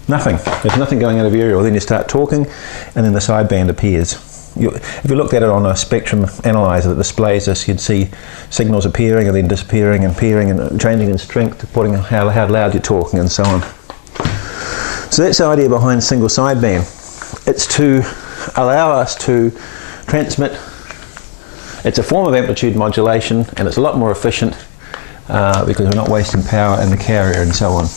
there's nothing going out of your ear, then you start talking and then the sideband appears. If you looked at it on a spectrum analyzer that displays this, you'd see signals appearing and then disappearing and appearing and changing in strength according to how loud you're talking and so on. So that's the idea behind single sideband. It's to allow us to transmit. It's a form of amplitude modulation, and it's a lot more efficient because we're not wasting power in the carrier and so on.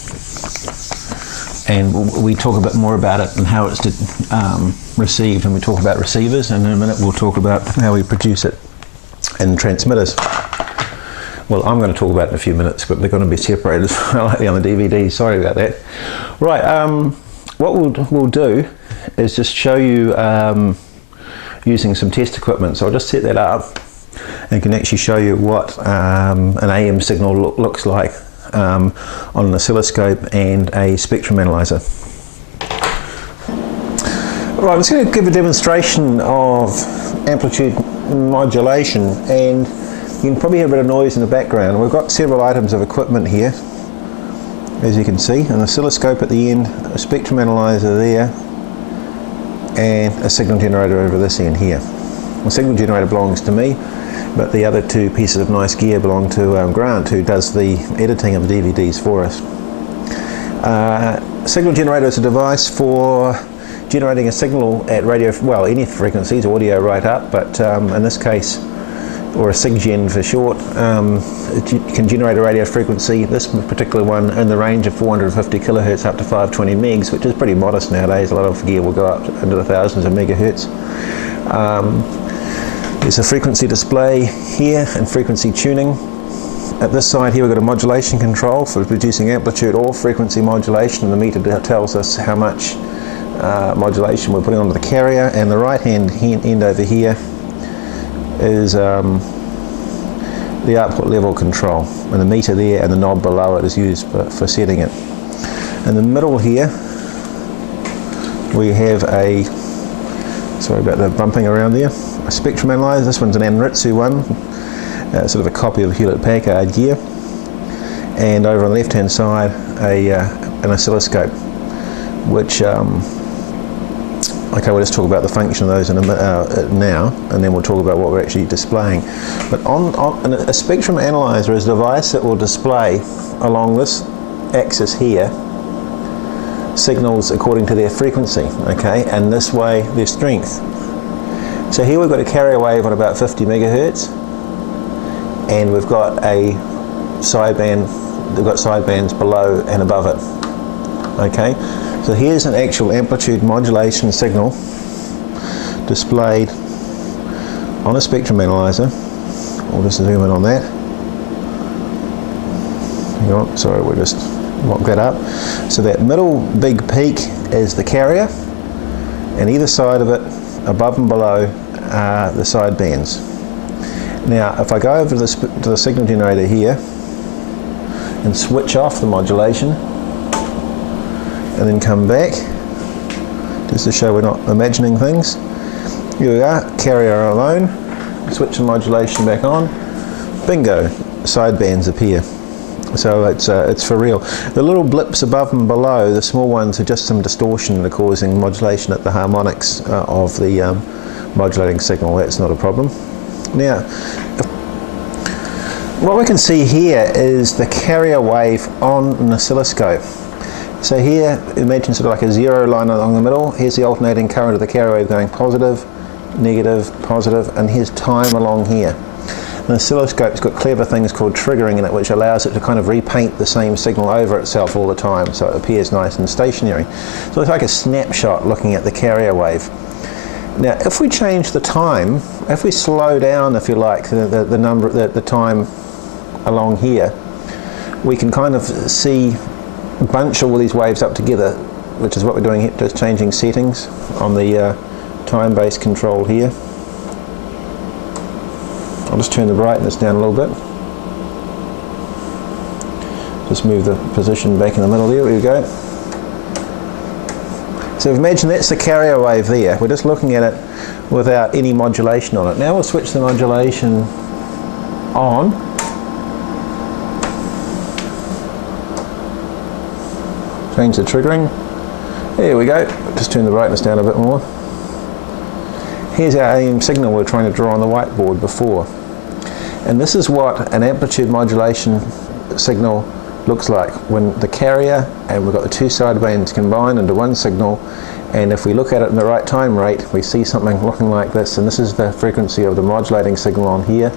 And we talk a bit more about it and how it's received when we talk about receivers, and in a minute we'll talk about how we produce it in transmitters. Well, I'm going to talk about it in a few minutes, but they're going to be separated slightly on the DVD. Sorry about that. Right, what we'll do is just show you using some test equipment. So I'll just set that up and can actually show you what an AM signal looks like on an oscilloscope and a spectrum analyzer. Right, I'm just going to give a demonstration of amplitude modulation, and you can probably hear a bit of noise in the background. We've got several items of equipment here, as you can see, an oscilloscope at the end, a spectrum analyzer there, and a signal generator over this end here. The signal generator belongs to me, but the other two pieces of nice gear belong to Grant, who does the editing of the DVDs for us. Signal generator is a device for generating a signal at radio, well, any frequencies, audio right up, but in this case, or a SIGGEN for short, it can generate a radio frequency, this particular one, in the range of 450 kilohertz up to 520 megs, which is pretty modest nowadays. A lot of gear will go up into the thousands of megahertz. There's a frequency display here and frequency tuning. At this side here we've got a modulation control for producing amplitude or frequency modulation, and the meter tells us how much modulation we're putting onto the carrier, and the right hand end over here is the output level control, and the meter there and the knob below it is used for setting it. In the middle here we have a, sorry about the bumping around there, a spectrum analyzer. This one's an NZART one, sort of a copy of Hewlett-Packard gear, and over on the left hand side an oscilloscope, which okay, we'll just talk about the function of those in now, and then we'll talk about what we're actually displaying. But on a spectrum analyzer is a device that will display along this axis here signals according to their frequency, okay, and this way their strength. So here we've got a carrier wave on about 50 megahertz, and we've got a sideband, they've got sidebands below and above it, okay. So here's an actual amplitude modulation signal displayed on a spectrum analyzer. We'll just zoom in on that. Hang on, sorry, we'll just lock that up. So that middle big peak is the carrier, and either side of it, above and below, are the sidebands. Now, if I go over to the signal generator here and switch off the modulation, and then come back, just to show we're not imagining things. Here we are, carrier alone, switch the modulation back on, bingo, sidebands appear. So it's for real. The little blips above and below, the small ones, are just some distortion that are causing modulation at the harmonics of the modulating signal. That's not a problem. Now, what we can see here is the carrier wave on an oscilloscope. So here, imagine sort of like a zero line along the middle. Here's the alternating current of the carrier wave going positive, negative, positive, and here's time along here. The oscilloscope's got clever things called triggering in it, which allows it to kind of repaint the same signal over itself all the time, so it appears nice and stationary. So it's like a snapshot looking at the carrier wave. Now, if we change the time, if we slow down, if you like, the time along here, we can kind of see bunch all these waves up together, which is what we're doing here, just changing settings on the time-based control here. I'll just turn the brightness down a little bit. Just move the position back in the middle there, we go. So imagine that's the carrier wave there. We're just looking at it without any modulation on it. Now we'll switch the modulation on. Change the triggering. There we go. Just turn the brightness down a bit more. Here's our AM signal we're trying to draw on the whiteboard before. And this is what an amplitude modulation signal looks like when the carrier, and we've got the two sidebands combined into one signal, and if we look at it in the right time rate, we see something looking like this, and this is the frequency of the modulating signal on here,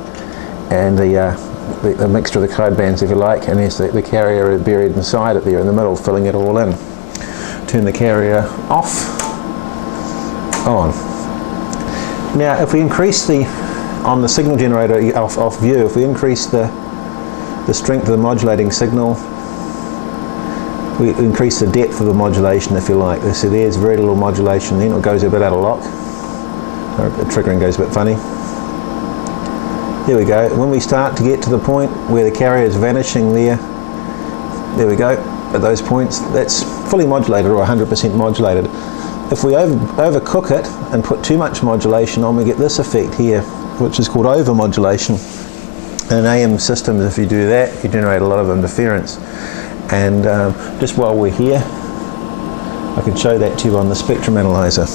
and the mixture of the sidebands, if you like, and there's the carrier buried inside it there in the middle, filling it all in. Turn the carrier off, on. Now, if we increase on the signal generator off view, if we increase the strength of the modulating signal, we increase the depth of the modulation, if you like. So there's very little modulation then, it goes a bit out of lock. The triggering goes a bit funny. There we go. When we start to get to the point where the carrier is vanishing there we go, at those points, that's fully modulated or 100% modulated. If we overcook it and put too much modulation on, we get this effect here, which is called overmodulation. In AM systems, if you do that, you generate a lot of interference. And just while we're here, I can show that to you on the spectrum analyzer.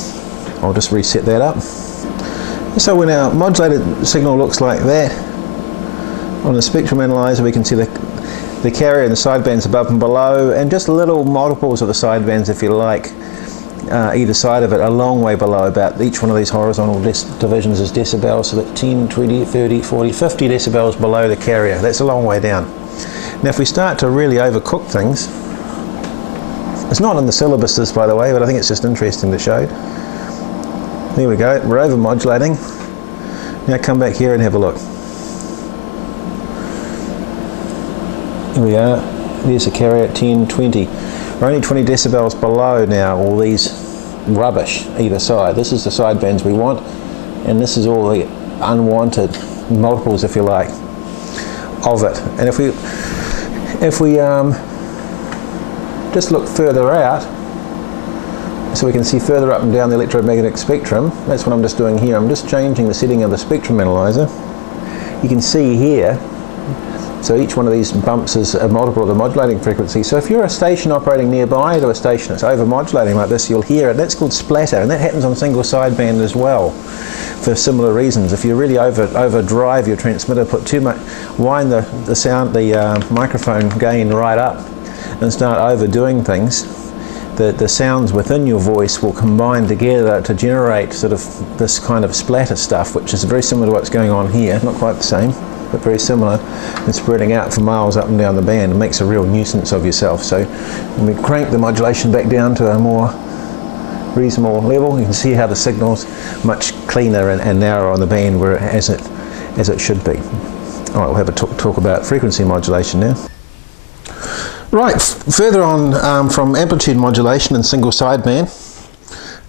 I'll just reset that up. So when our modulated signal looks like that, on the spectrum analyzer we can see the carrier and the sidebands above and below, and just little multiples of the sidebands, if you like, either side of it, a long way below. About each one of these horizontal divisions is decibels, so that 10, 20, 30, 40, 50 decibels below the carrier. That's a long way down. Now if we start to really overcook things, it's not in the syllabus this, by the way, but I think it's just interesting to show. There we go, we're overmodulating. Now come back here and have a look. Here we are, there's a carrier at 10, 20. We're only 20 decibels below now all these rubbish either side. This is the sidebands we want, and this is all the unwanted multiples, if you like, of it. And if we just look further out, so we can see further up and down the electromagnetic spectrum, that's what I'm just doing here. I'm just changing the setting of the spectrum analyzer. You can see here, so each one of these bumps is a multiple of the modulating frequency. So if you're a station operating nearby to a station that's over-modulating like this, you'll hear it. That's called splatter, and that happens on single sideband as well for similar reasons. If you really overdrive your transmitter, put too much, wind the microphone gain right up and start overdoing things, the sounds within your voice will combine together to generate sort of this kind of splatter stuff, which is very similar to what's going on here. Not quite the same, but very similar, and spreading out for miles up and down the band. It makes a real nuisance of yourself. So when we crank the modulation back down to a more reasonable level, you can see how the signal's much cleaner and narrower on the band, where as it should be. All right, we'll have a talk about frequency modulation now. Right, further on from amplitude modulation and single sideband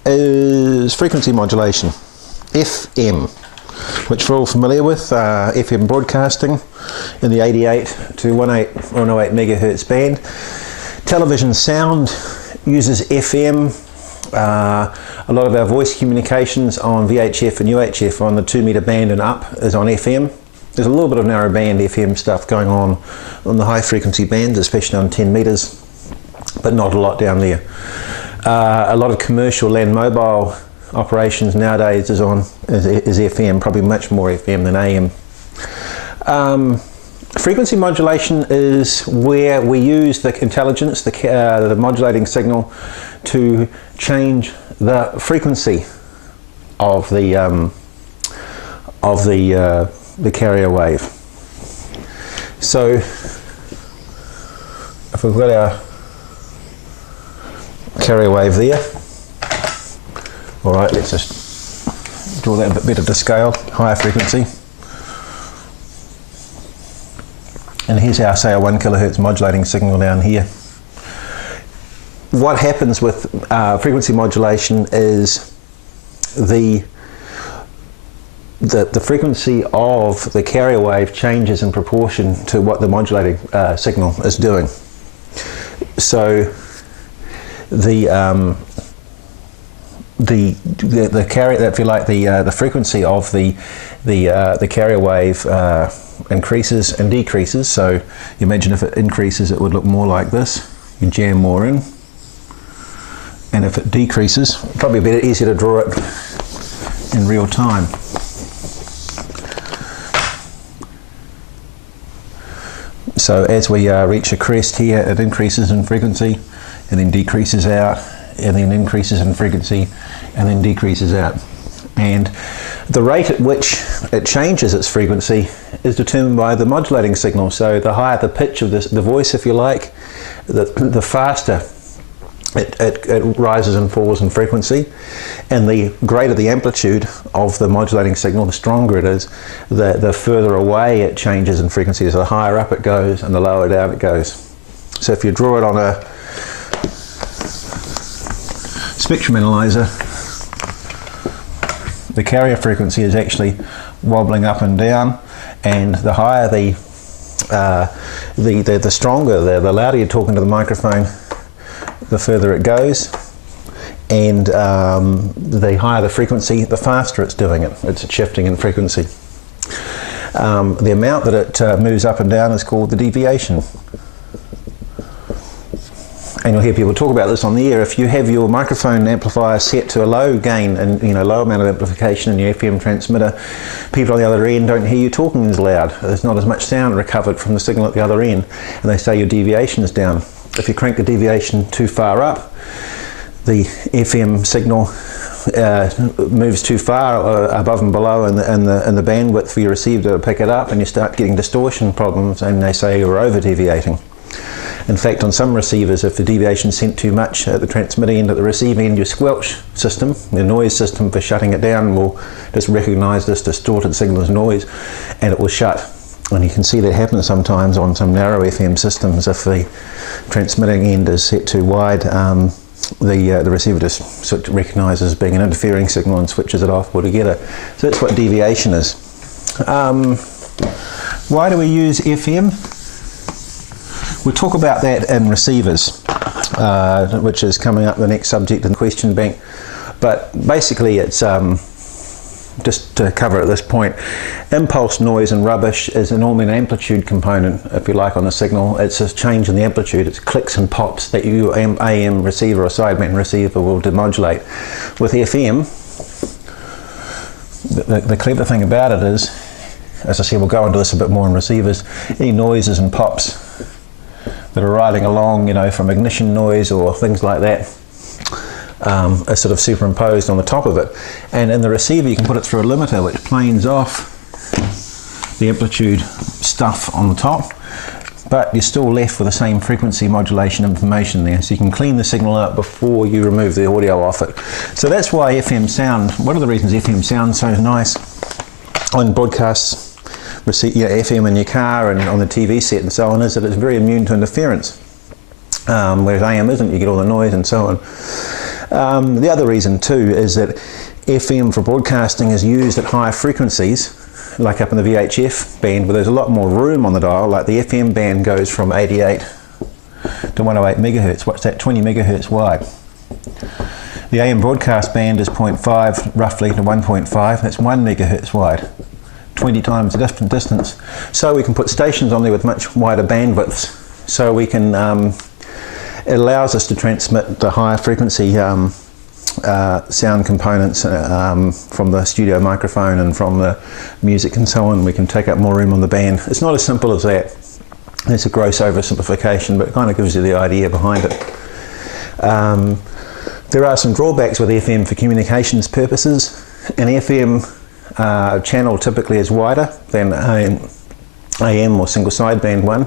is frequency modulation, FM, which we're all familiar with, FM broadcasting in the 88 to 108 megahertz band. Television sound uses FM. A lot of our voice communications on VHF and UHF on the 2 meter band and up is on FM. There's a little bit of narrow band FM stuff going on the high frequency bands, especially on 10 meters, but not a lot down there. A lot of commercial land mobile operations nowadays is FM, probably much more FM than AM. Frequency modulation is where we use the intelligence, the modulating signal, to change the frequency of the carrier wave. So if we've got our carrier wave there, all right, let's just draw that a bit better to scale, higher frequency. And here's our, say, a 1 kilohertz modulating signal down here. What happens with frequency modulation is the frequency of the carrier wave changes in proportion to what the modulating signal is doing. So the carrier, if you like, the frequency of the carrier wave increases and decreases. So you imagine if it increases, it would look more like this. You jam more in, and if it decreases, probably a bit easier to draw it in real time. So as we reach a crest here, it increases in frequency and then decreases out, and then increases in frequency and then decreases out. And the rate at which it changes its frequency is determined by the modulating signal. So the higher the pitch of the voice, if you like, the faster it rises and falls in frequency, and the greater the amplitude of the modulating signal, the stronger it is, the further away it changes in frequency. So the higher up it goes and the lower down it goes. So if you draw it on a spectrum analyzer, the carrier frequency is actually wobbling up and down, and the higher the stronger, the louder you're talking to the microphone, the further it goes, and the higher the frequency, the faster it's doing it. It's shifting in frequency. The amount that it moves up and down is called the deviation. And you'll hear people talk about this on the air. If you have your microphone amplifier set to a low gain and low amount of amplification in your FM transmitter, people on the other end don't hear you talking as loud. There's not as much sound recovered from the signal at the other end, and they say your deviation is down. If you crank the deviation too far up, the FM signal moves too far above and below in the bandwidth for your receiver to pick it up, and you start getting distortion problems, and they say you're over deviating. In fact, on some receivers, if the deviation is sent too much at the transmitting end, at the receiving end, your squelch system, the noise system for shutting it down, will just recognise this distorted signal as noise, and it will shut. And you can see that happen sometimes on some narrow FM systems. If the transmitting end is set too wide, the receiver just sort of recognises being an interfering signal and switches it off altogether. So that's what deviation is. Why do we use FM? We'll talk about that in receivers, which is coming up the next subject in the question bank. But basically it's, just to cover at this point, impulse noise and rubbish is normally an amplitude component, if you like, on a signal. It's a change in the amplitude. It's clicks and pops that your AM receiver or sideband receiver will demodulate. With FM, the clever thing about it is, as I said, we'll go into this a bit more in receivers, any noises and pops that are riding along, from ignition noise or things like that, are sort of superimposed on the top of it. And in the receiver, you can put it through a limiter which planes off the amplitude stuff on the top, but you're still left with the same frequency modulation information there. So you can clean the signal up before you remove the audio off it. So that's why FM sound, one of the reasons FM sounds so nice on broadcasts, FM in your car and on the TV set and so on, is that it's very immune to interference, whereas AM isn't. You get all the noise and so on. The other reason too is that FM for broadcasting is used at higher frequencies, like up in the VHF band, where there's a lot more room on the dial. Like the FM band goes from 88 to 108 megahertz. What's that? 20 megahertz wide. The AM broadcast band is 0.5 roughly to 1.5. That's 1 megahertz wide. 20 times the different distance. So we can put stations on there with much wider bandwidths. So we can, it allows us to transmit the higher frequency sound components from the studio microphone and from the music and so on. We can take up more room on the band. It's not as simple as that. It's a gross oversimplification, but it kind of gives you the idea behind it. There are some drawbacks with FM for communications purposes. An FM channel typically is wider than AM or single sideband one,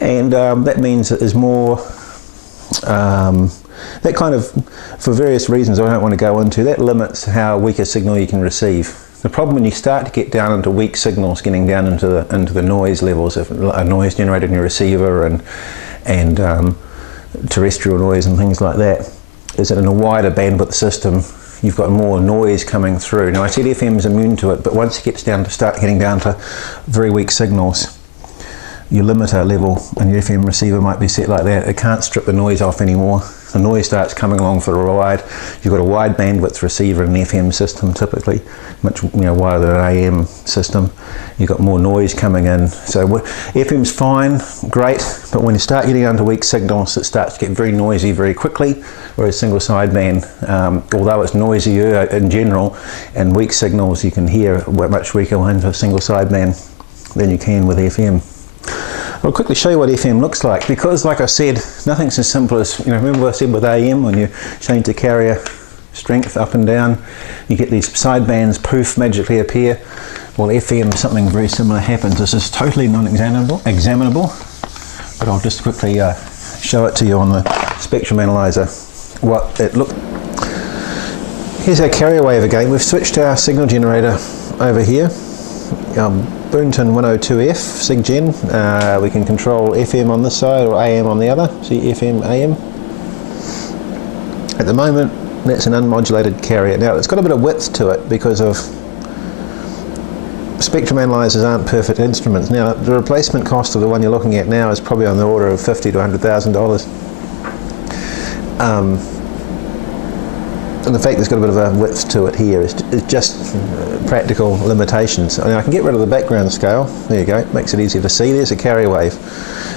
and that means that there's more that kind of, for various reasons I don't want to go into, that limits how weak a signal you can receive. The problem when you start to get down into weak signals, getting down into the noise levels of a noise generated in your receiver and terrestrial noise and things like that, is that in a wider bandwidth system you've got more noise coming through. Now I said FM is immune to it, but once it gets down to start getting down to very weak signals, your limiter level and your FM receiver might be set like that. It can't strip the noise off anymore. The noise starts coming along for a ride. You've got a wide bandwidth receiver in an FM system typically, much wider than an AM system. You've got more noise coming in. So FM's fine, great, but when you start getting under weak signals, it starts to get very noisy very quickly, whereas single sideband, although it's noisier in general, and weak signals you can hear much weaker ones with single sideband than you can with FM. I'll quickly show you what FM looks like, because like I said, nothing's as simple as, remember what I said with AM, when you change the carrier strength up and down, you get these sidebands poof magically appear. Well, FM, something very similar happens. This is totally non-examinable, but I'll just quickly show it to you on the spectrum analyzer, what it looks. Here's our carrier wave again. We've switched our signal generator over here. Boonton 102F SigGen. We can control FM on this side or AM on the other. See, FM, AM. At the moment, that's an unmodulated carrier. Now, it's got a bit of width to it because of spectrum analyzers aren't perfect instruments. Now, the replacement cost of the one you're looking at now is probably on the order of $50,000 to $100,000. and the fact there's got a bit of a width to it here is just practical limitations. I mean, I can get rid of the background scale. There you go, makes it easier to see. There's a carrier wave.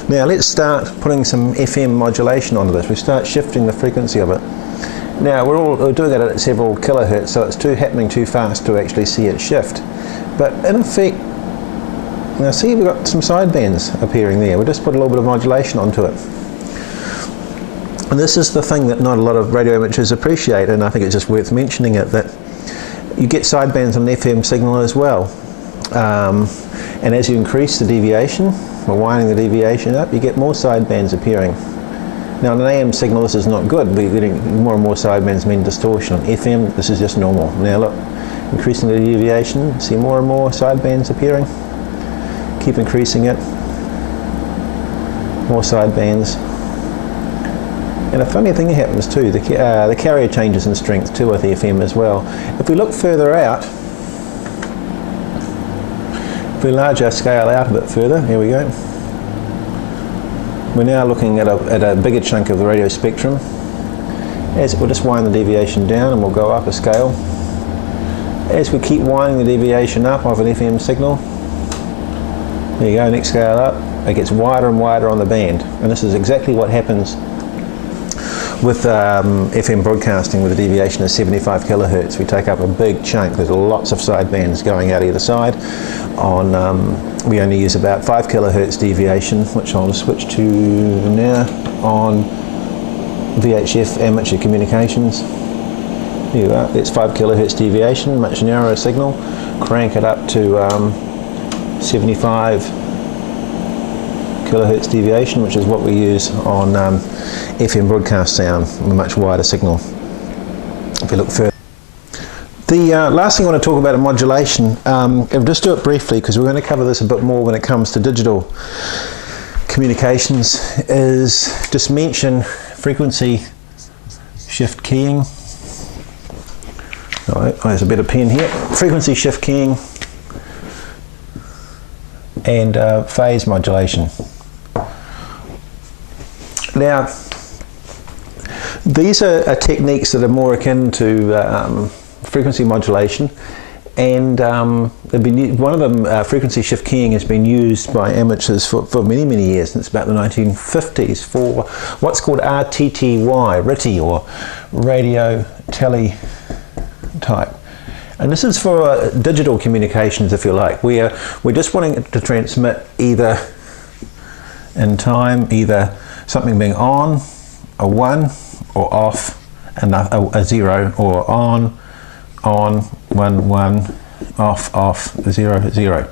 Now let's start putting some FM modulation onto this. We start shifting the frequency of it. Now we're doing it at several kilohertz, so it's happening too fast to actually see it shift. But in effect, now see, we've got some sidebands appearing there. We'll just put a little bit of modulation onto it. And this is the thing that not a lot of radio amateurs appreciate, and I think it's just worth mentioning it, that you get sidebands on an FM signal as well. And as you increase the deviation, or winding the deviation up, you get more sidebands appearing. Now on an AM signal this is not good, we're getting more and more sidebands mean distortion. On FM this is just normal. Now look, increasing the deviation, see more and more sidebands appearing. Keep increasing it, more sidebands. And a funny thing happens too, the carrier changes in strength too with FM as well. If we look further out, if we enlarge our scale out a bit further, here we go. We're now looking at a bigger chunk of the radio spectrum. As we'll just wind the deviation down and we'll go up a scale. As we keep winding the deviation up of an FM signal, there you go, next scale up, it gets wider and wider on the band. And this is exactly what happens with FM broadcasting with a deviation of 75 kilohertz. We take up a big chunk. There's lots of sidebands going out either side. We only use about 5 kilohertz deviation, which I'll switch to now on VHF amateur communications. Here you are, it's 5 kilohertz deviation, much narrower signal. Crank it up to 75 kilohertz deviation, which is what we use on FM broadcast sound, a much wider signal. If we look further. The last thing I want to talk about in modulation, I'll just do it briefly because we're going to cover this a bit more when it comes to digital communications, is just mention frequency shift keying. Oh, there's a bit of pen here. Frequency shift keying and phase modulation. Now, these are techniques that are more akin to frequency modulation, and they've been, one of them, frequency shift keying, has been used by amateurs for many years, since about the 1950s, for what's called RTTY, or radio teletype. And this is for digital communications, if you like. We're just wanting it to transmit either in time, either something being on, a 1, or off, and a 0, or on, 1, 1, off, 0, 0.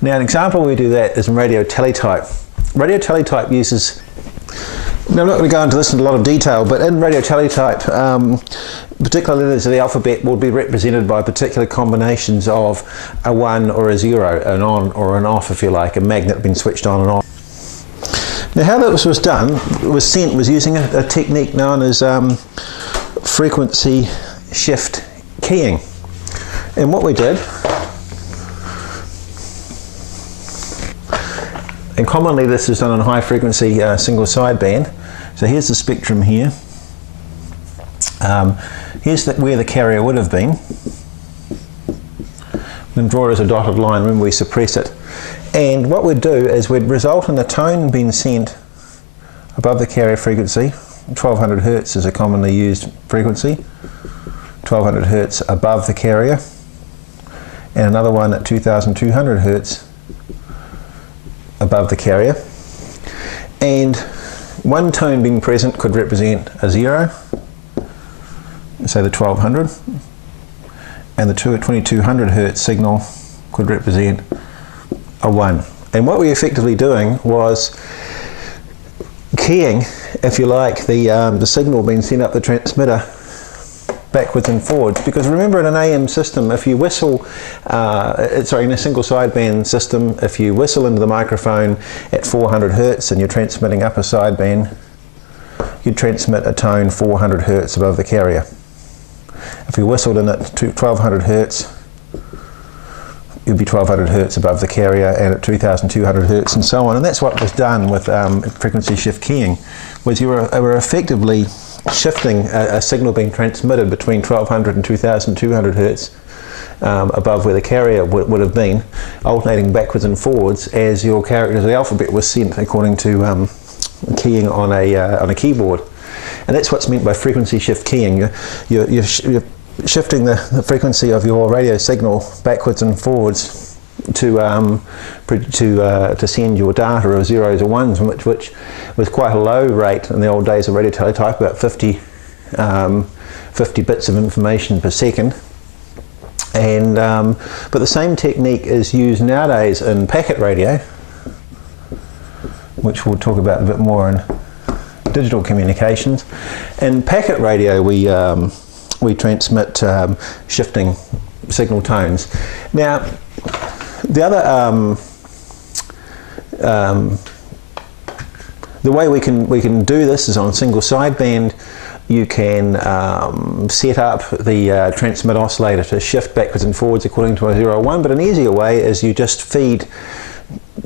Now an example where we do that is in radio teletype. Radio teletype uses, now I'm not going to go into this in a lot of detail, but in radio teletype, particular letters of the alphabet will be represented by particular combinations of a 1 or a 0, an on or an off, if you like, a magnet being switched on and off. Now how that was done, was using a technique known as frequency shift keying. And what we did, and commonly this is done on high frequency single sideband. So here's the spectrum here. Here's where the carrier would have been. We can draw it as a dotted line when we suppress it. And what we'd do is we'd result in a tone being sent above the carrier frequency. 1200 Hertz is a commonly used frequency. 1200 Hertz above the carrier. And another one at 2200 Hertz above the carrier. And one tone being present could represent a 0, say the 1200, and the 2200 Hertz signal could represent a 1. And what we were effectively doing was keying, if you like, the signal being sent up the transmitter backwards and forwards. Because remember, in an AM system, if you whistle, in a single sideband system, if you whistle into the microphone at 400 Hertz and you're transmitting up a sideband, you'd transmit a tone 400 Hertz above the carrier. If you whistled in at 1200 Hertz, you'd be 1200 Hertz above the carrier, and at 2200 Hertz, and so on. And that's what was done with frequency shift keying, was you were effectively shifting a signal being transmitted between 1200 and 2200 hertz above where the carrier would have been, alternating backwards and forwards as your characters of the alphabet was sent according to keying on a keyboard. And that's what's meant by frequency shift keying. You're shifting the frequency of your radio signal backwards and forwards to send your data of zeros or ones, which was quite a low rate in the old days of radio teletype, about 50 bits of information per second. And but the same technique is used nowadays in packet radio, which we'll talk about a bit more in digital communications. In packet radio, we transmit shifting signal tones. Now, the other the way we can do this is on single sideband. You can set up the transmit oscillator to shift backwards and forwards according to a 0 or 1, but an easier way is you just feed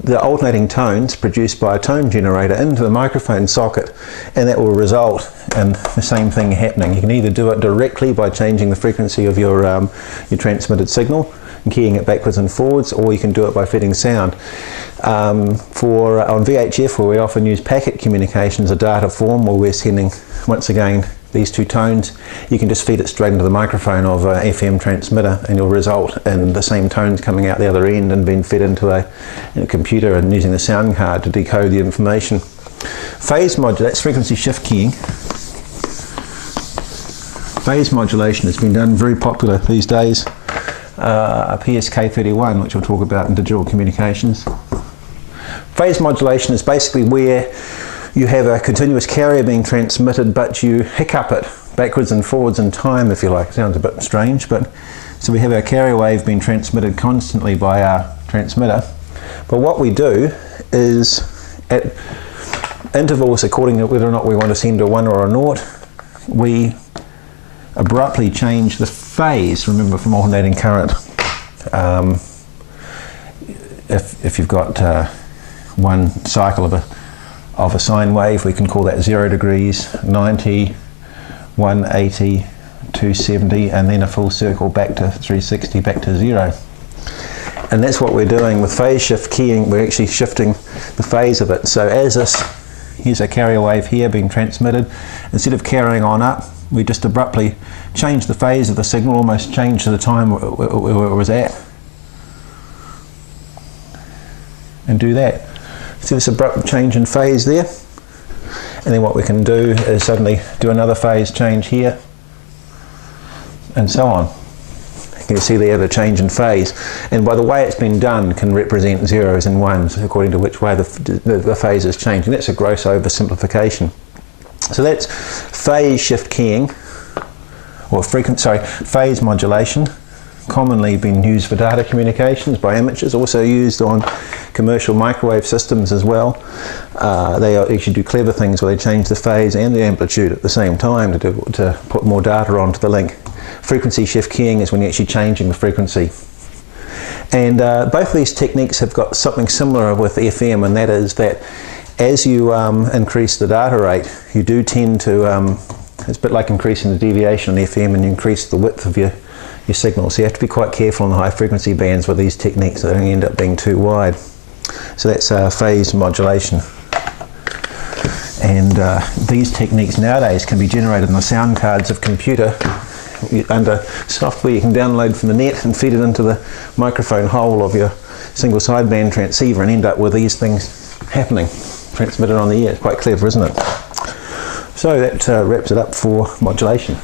the alternating tones produced by a tone generator into the microphone socket, and that will result in the same thing happening. You can either do it directly by changing the frequency of your transmitted signal and keying it backwards and forwards, or you can do it by feeding sound. On VHF, where we often use packet communications, a data form where we're sending, once again, these two tones, you can just feed it straight into the microphone of a FM transmitter, and you'll result in the same tones coming out the other end and being fed into a computer and using the sound card to decode the information. Phase modulation, that's frequency shift keying. Phase modulation has been done very popular these days. PSK31, which we'll talk about in digital communications. Phase modulation is basically where you have a continuous carrier being transmitted, but you hiccup it backwards and forwards in time, if you like. It sounds a bit strange, but so we have our carrier wave being transmitted constantly by our transmitter. But what we do is, at intervals according to whether or not we want to send a 1 or a 0, we abruptly change the phase. Remember, from alternating current, if you've got one cycle of a sine wave, we can call that 0 degrees, 90, 180, 270, and then a full circle back to 360, back to 0. And that's what we're doing with phase shift keying. We're actually shifting the phase of it. So as this, here's a carrier wave here being transmitted, instead of carrying on up, we just abruptly change the phase of the signal, almost change to the time where it was at, and do that. See this abrupt change in phase there? And then what we can do is suddenly do another phase change here, and so on. You can see there the change in phase, and by the way it's been done can represent zeros and ones according to which way the phase is changing. That's a gross oversimplification. So that's phase shift keying, or phase modulation, commonly been used for data communications by amateurs, also used on commercial microwave systems as well. They actually do clever things where they change the phase and the amplitude at the same time to put more data onto the link. Frequency shift keying is when you're actually changing the frequency. And both of these techniques have got something similar with FM, and that is that as you increase the data rate, you do tend to, it's a bit like increasing the deviation on FM, and you increase the width of your signal. So you have to be quite careful on the high frequency bands with these techniques, that don't end up being too wide. So that's phase modulation. And these techniques nowadays can be generated on the sound cards of computer under software you can download from the net and feed it into the microphone hole of your single sideband transceiver, and end up with these things happening, transmitted on the air. It's quite clever, isn't it? So that wraps it up for modulation.